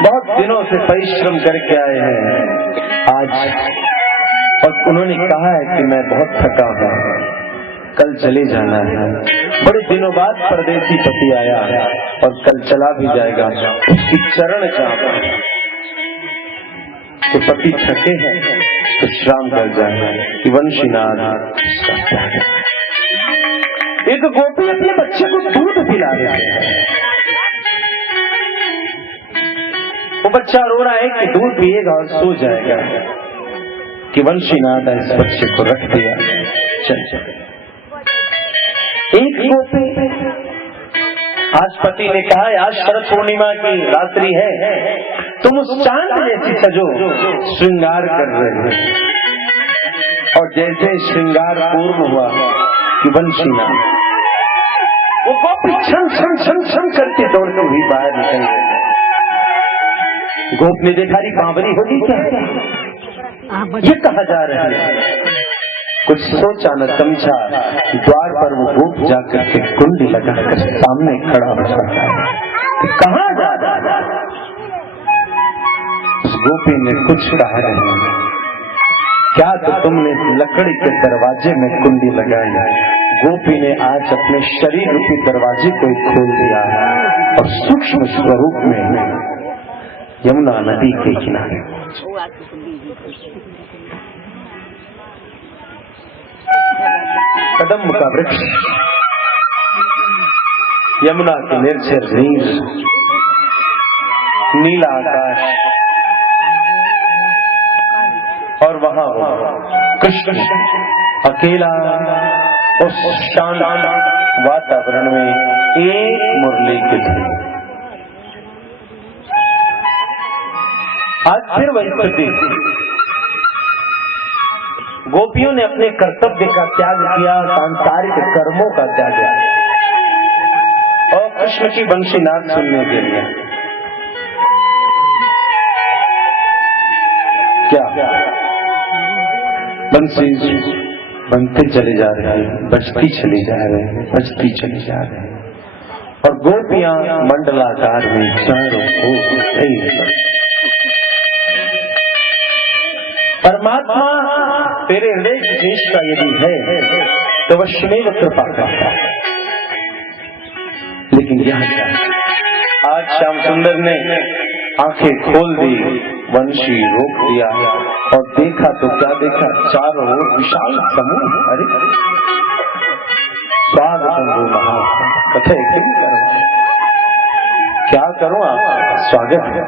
बहुत दिनों से परिश्रम करके आए हैं आज, और उन्होंने कहा है कि मैं बहुत थका हूँ, कल चले जाना है। बड़े दिनों बाद परदेसी पति आया और कल चला भी जाएगा, उसकी चरण चाहता है तो पति थके हैं तो विश्राम कर जाए कि वंशीनाद। एक गोपी अपने बच्चे को दूध पिला रहे हैं, वो बच्चा रो रहा है कि दूध पिएगा और सो जाएगा, कि वंशीनाथ इस बच्चे को रख दिया। चल चल एक गोपी, आज पति ने कहा आज शरद पूर्णिमा की रात्रि है, तुम उस चांद जैसी सजो, श्रृंगार कर रहे हो। और जैसे श्रृंगार पूर्ण हुआ कि वंशीनाथ, वो गोपी छन छन छन छन करके दौड़ती हुई बाहर निकल गई। गोप ने देखा रही बावरी होगी क्या, ये कहा जा रहा है। कुछ सोचा न समझा, द्वार पर वो गोप जाकर के कुंडी लगाकर सामने खड़ा हो जाता है। कहाँ जा रहा है? उस गोपी ने कुछ कहा नहीं, क्या तो तुमने लकड़ी के दरवाजे में कुंडी लगाई। गोपी ने आज अपने शरीर रूपी दरवाजे को खोल दिया और सूक्ष्म स्वरूप में यमुना नदी के किनारे कदम का वृक्ष, यमुना के निर्झर नीर, नीला आकाश, और वहां कृष्ण अकेला उस शानदार वातावरण में एक मुरली की धुन। आज फिर वही स्थिति, गोपियों ने अपने कर्तव्य का त्याग किया, सांसारिक कर्मों का त्याग किया और कृष्ण की वंशीनाद सुनने के लिए क्या बंसी बनते चले जा रहे हैं, बजती चली जा रहे हैं, बजती चली जा रहे हैं और गोपियां मंडलाकार में चारों ओर। परमात्मा तेरे हृदय की चेष्टा यदि है तो वह शिव कृपा करता है। लेकिन यहाँ क्या, आज श्याम सुंदर ने आंखें खोल दी, वंशी रोक दिया और देखा तो क्या देखा, चारों ओर विशाल समूह। अरे स्वागत कथे क्या करूं, आप स्वागत है।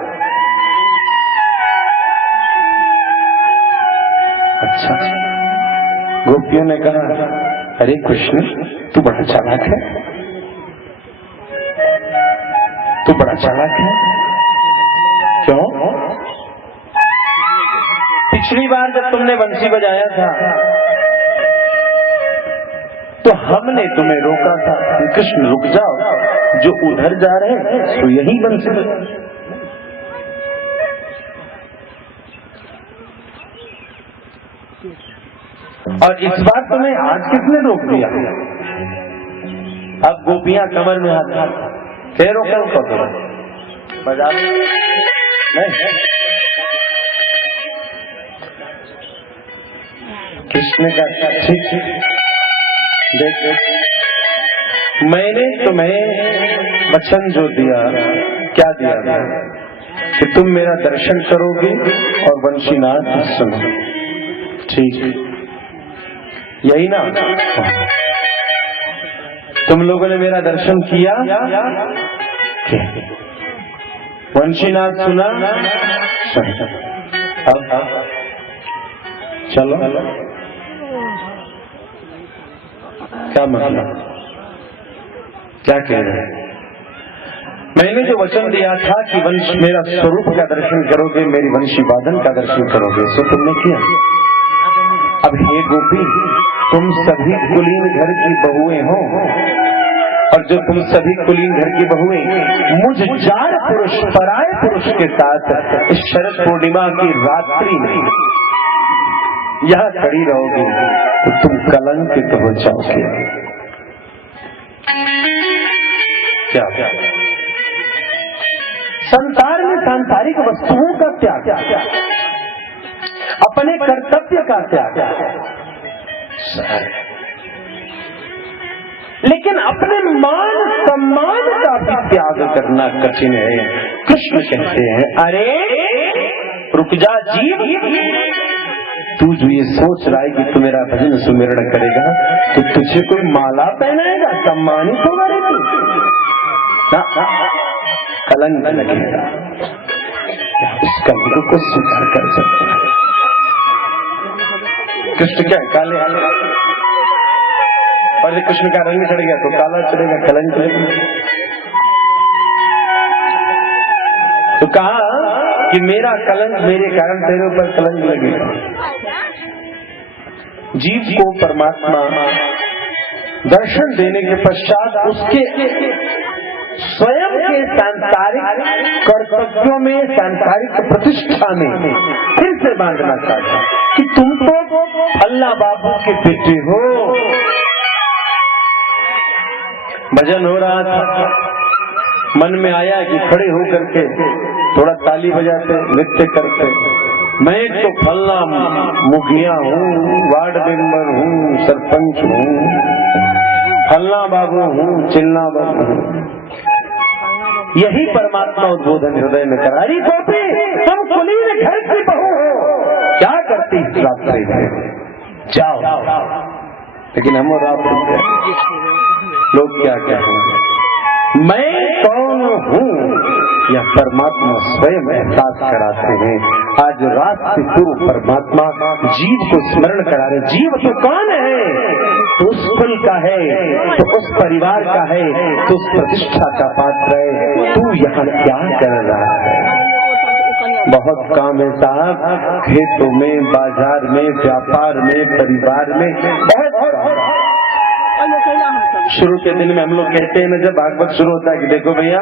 अच्छा, गोपियों ने कहा अरे कृष्ण तू बड़ा चालाक है, तू बड़ा चालाक है। क्यों? पिछली बार जब तुमने बंसी बजाया था तो हमने तुम्हें रोका था, कृष्ण रुक जाओ, जो उधर जा रहे हैं तो यही बंसी बजाओ। और इस बार तुम्हें आज किसने रोक दिया? अब गोपियां कमर में हाथ फिर रोका उनको बजा नहीं। कृष्ण का ठीक देख, मैंने तुम्हें वचन जो दिया, क्या दिया कि तुम मेरा दर्शन करोगे और वंशीनाथ सुनो, ठीक यही ना? तुम लोगों ने मेरा दर्शन किया, वंशीनाथ सुना, अब चलो क्या मतलब, क्या कह रहे हैं? मैंने जो वचन दिया था कि वंश मेरा स्वरूप का दर्शन करोगे, मेरी वंशी वादन का दर्शन करोगे, सो तुमने किया। अब हे गोपी, तुम सभी कुलीन घर की बहुएं हो और जो तुम सभी कुलीन घर की बहुएं मुझ जार पुरुष पराये पुरुष के साथ इस शरद पूर्णिमा की रात्रि में यहाँ खड़ी रहोगी तो तुम कलंकित हो जाओगे। क्या संसार में सांसारिक वस्तुओं का त्याग, अपने कर्तव्य का त्याग, लेकिन अपने मान सम्मान का भी त्याग करना कठिन है। कृष्ण कहते हैं अरे रुक जा जीव, तू जो ये सोच रहा है कि तू मेरा भजन सुमिरण करेगा तो तुझे कोई माला पहनाएगा, सम्मानित होगा रे तू, कलंक लगेगा। उस कलंक को स्वीकार कर सकता है। कृष्ण क्या काले और यदि कृष्ण का रंग चढ़ गया तो काला चढ़ेगा, कलंक चढ़ेगा। तो कहा कि मेरा कलंक मेरे कारण तेरे ऊपर कलंक लगेगा। जीव को परमात्मा दर्शन देने के पश्चात उसके स्वयं के सांसारिक कर्तव्यों में, सांसारिक प्रतिष्ठा में फिर से बांधना चाहता कि तुम तो अल्लाह बाबू के बेटे हो। भजन हो रहा था, मन में आया कि खड़े होकर के थोड़ा ताली बजाते, नृत्य करते। मैं तो फलना मुखिया हूँ, वार्ड मेंबर हूँ, सरपंच हूँ, फलना बाबू हूँ, चिल्ला बाबू हूँ। यही परमात्मा उद्बोधन हृदय में करा रही। गोपी तुम कुलीन घर की बहू हो, क्या करती रात्रि में, जाओ। लेकिन हम रात्रि लोग क्या कहेंगे, मैं कौन हूँ यह परमात्मा स्वयं एहसास कराते हैं। आज रात से पूर्व परमात्मा जीव को स्मरण करा रहे। जीव तो कौन है, तो उस कुल का है, तो उस परिवार का है, तो उस प्रतिष्ठा का पात्र है। तू यहाँ क्या कर रहा है? बहुत काम है साहब, खेतों में, बाजार में, व्यापार में, परिवार में, बहुत काम। शुरू के दिन में हम लोग कहते हैं ना, जब भागवत शुरू होता है कि देखो भैया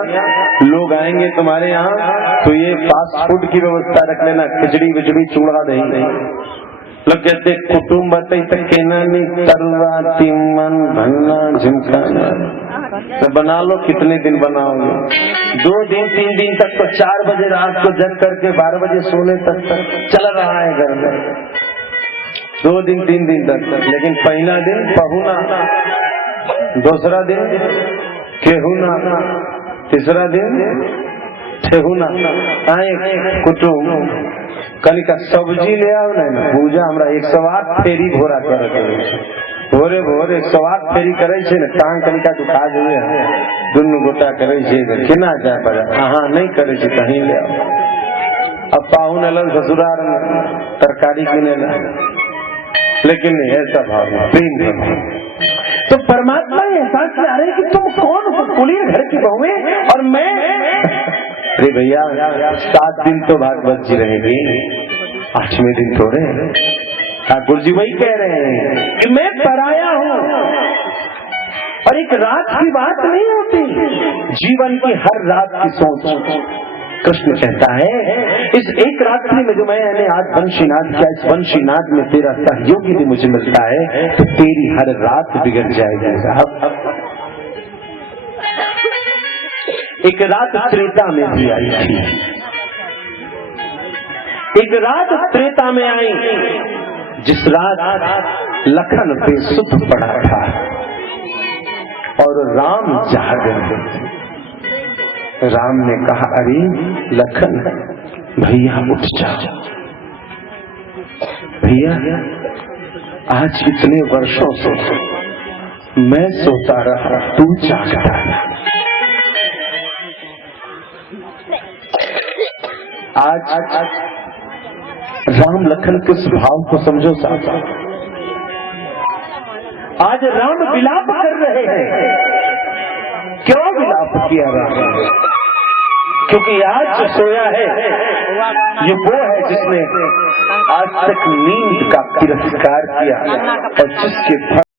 लोग आएंगे तुम्हारे यहाँ तो ये फास्ट फूड की व्यवस्था रख लेना, खिचड़ी विचड़ी चूड़ा दही। लोग कहते कुटुम्ब कहना नहीं, तरुआ तिमन भन्ना झिमकाना तो बना लो। कितने दिन बनाओगे? 2 दिन 3 दिन तक तो 4 बजे रात को जग करके 12 बजे सोने तक चल रहा है घर में, 2 दिन 3 दिन तक। लेकिन पहला दिन पहुना, दूसरा दिन केहुना, तीसरा दिन ठेहुना। आए कुटुम कनिका सब्जी ले आओ ना, पूजा हमरा 108 फेरी भोरा कर भोरे भोरे 108 फेरी करे छे ने, टांग कनिका दुखा जुए दुनू गोटा करे छे, केना जाय पड़े। हाँ नहीं करे छे, कहीं ले आओ। अब पाहुन अलन ससुराल में तरकारी किने ला, लेकिन ऐसा भाव प्रेम है। तो परमात्मा एहसास करा रहे कि तुम कौन हो, कुलीन घर की बहू है। और मैं अरे भैया 7 दिन तो भागवत जी रहेगी, 8वें दिन थोड़े। ठाकुर जी वही कह रहे हैं कि मैं पराया हूँ। और एक रात की बात नहीं होती, जीवन की हर रात की सोच। कृष्ण कहता है इस एक रात्रि में जो मैंने आज वंशीनाद किया, इस वंशीनाद में तेरा सहयोग यदि मुझे मिलता है तो तेरी हर रात बिगड़ जाएगी साहब। एक रात त्रेता में भी आई थी, एक रात त्रेता में आई जिस रात लखन बेसुध पड़ा था और राम जाग रहे थे। राम ने कहा अरे लखन भैया उठ जाओ, भैया आज इतने वर्षों से मैं सोता रहा, तू जागता रहा। आज राम लखन के स्वभाव को समझो साहब। आज राम विलाप कर रहे हैं। क्यों विलाप किया राम? क्योंकि आज जो सोया है ये वो है जिसने आज तक नींद का तिरस्कार किया और जिसके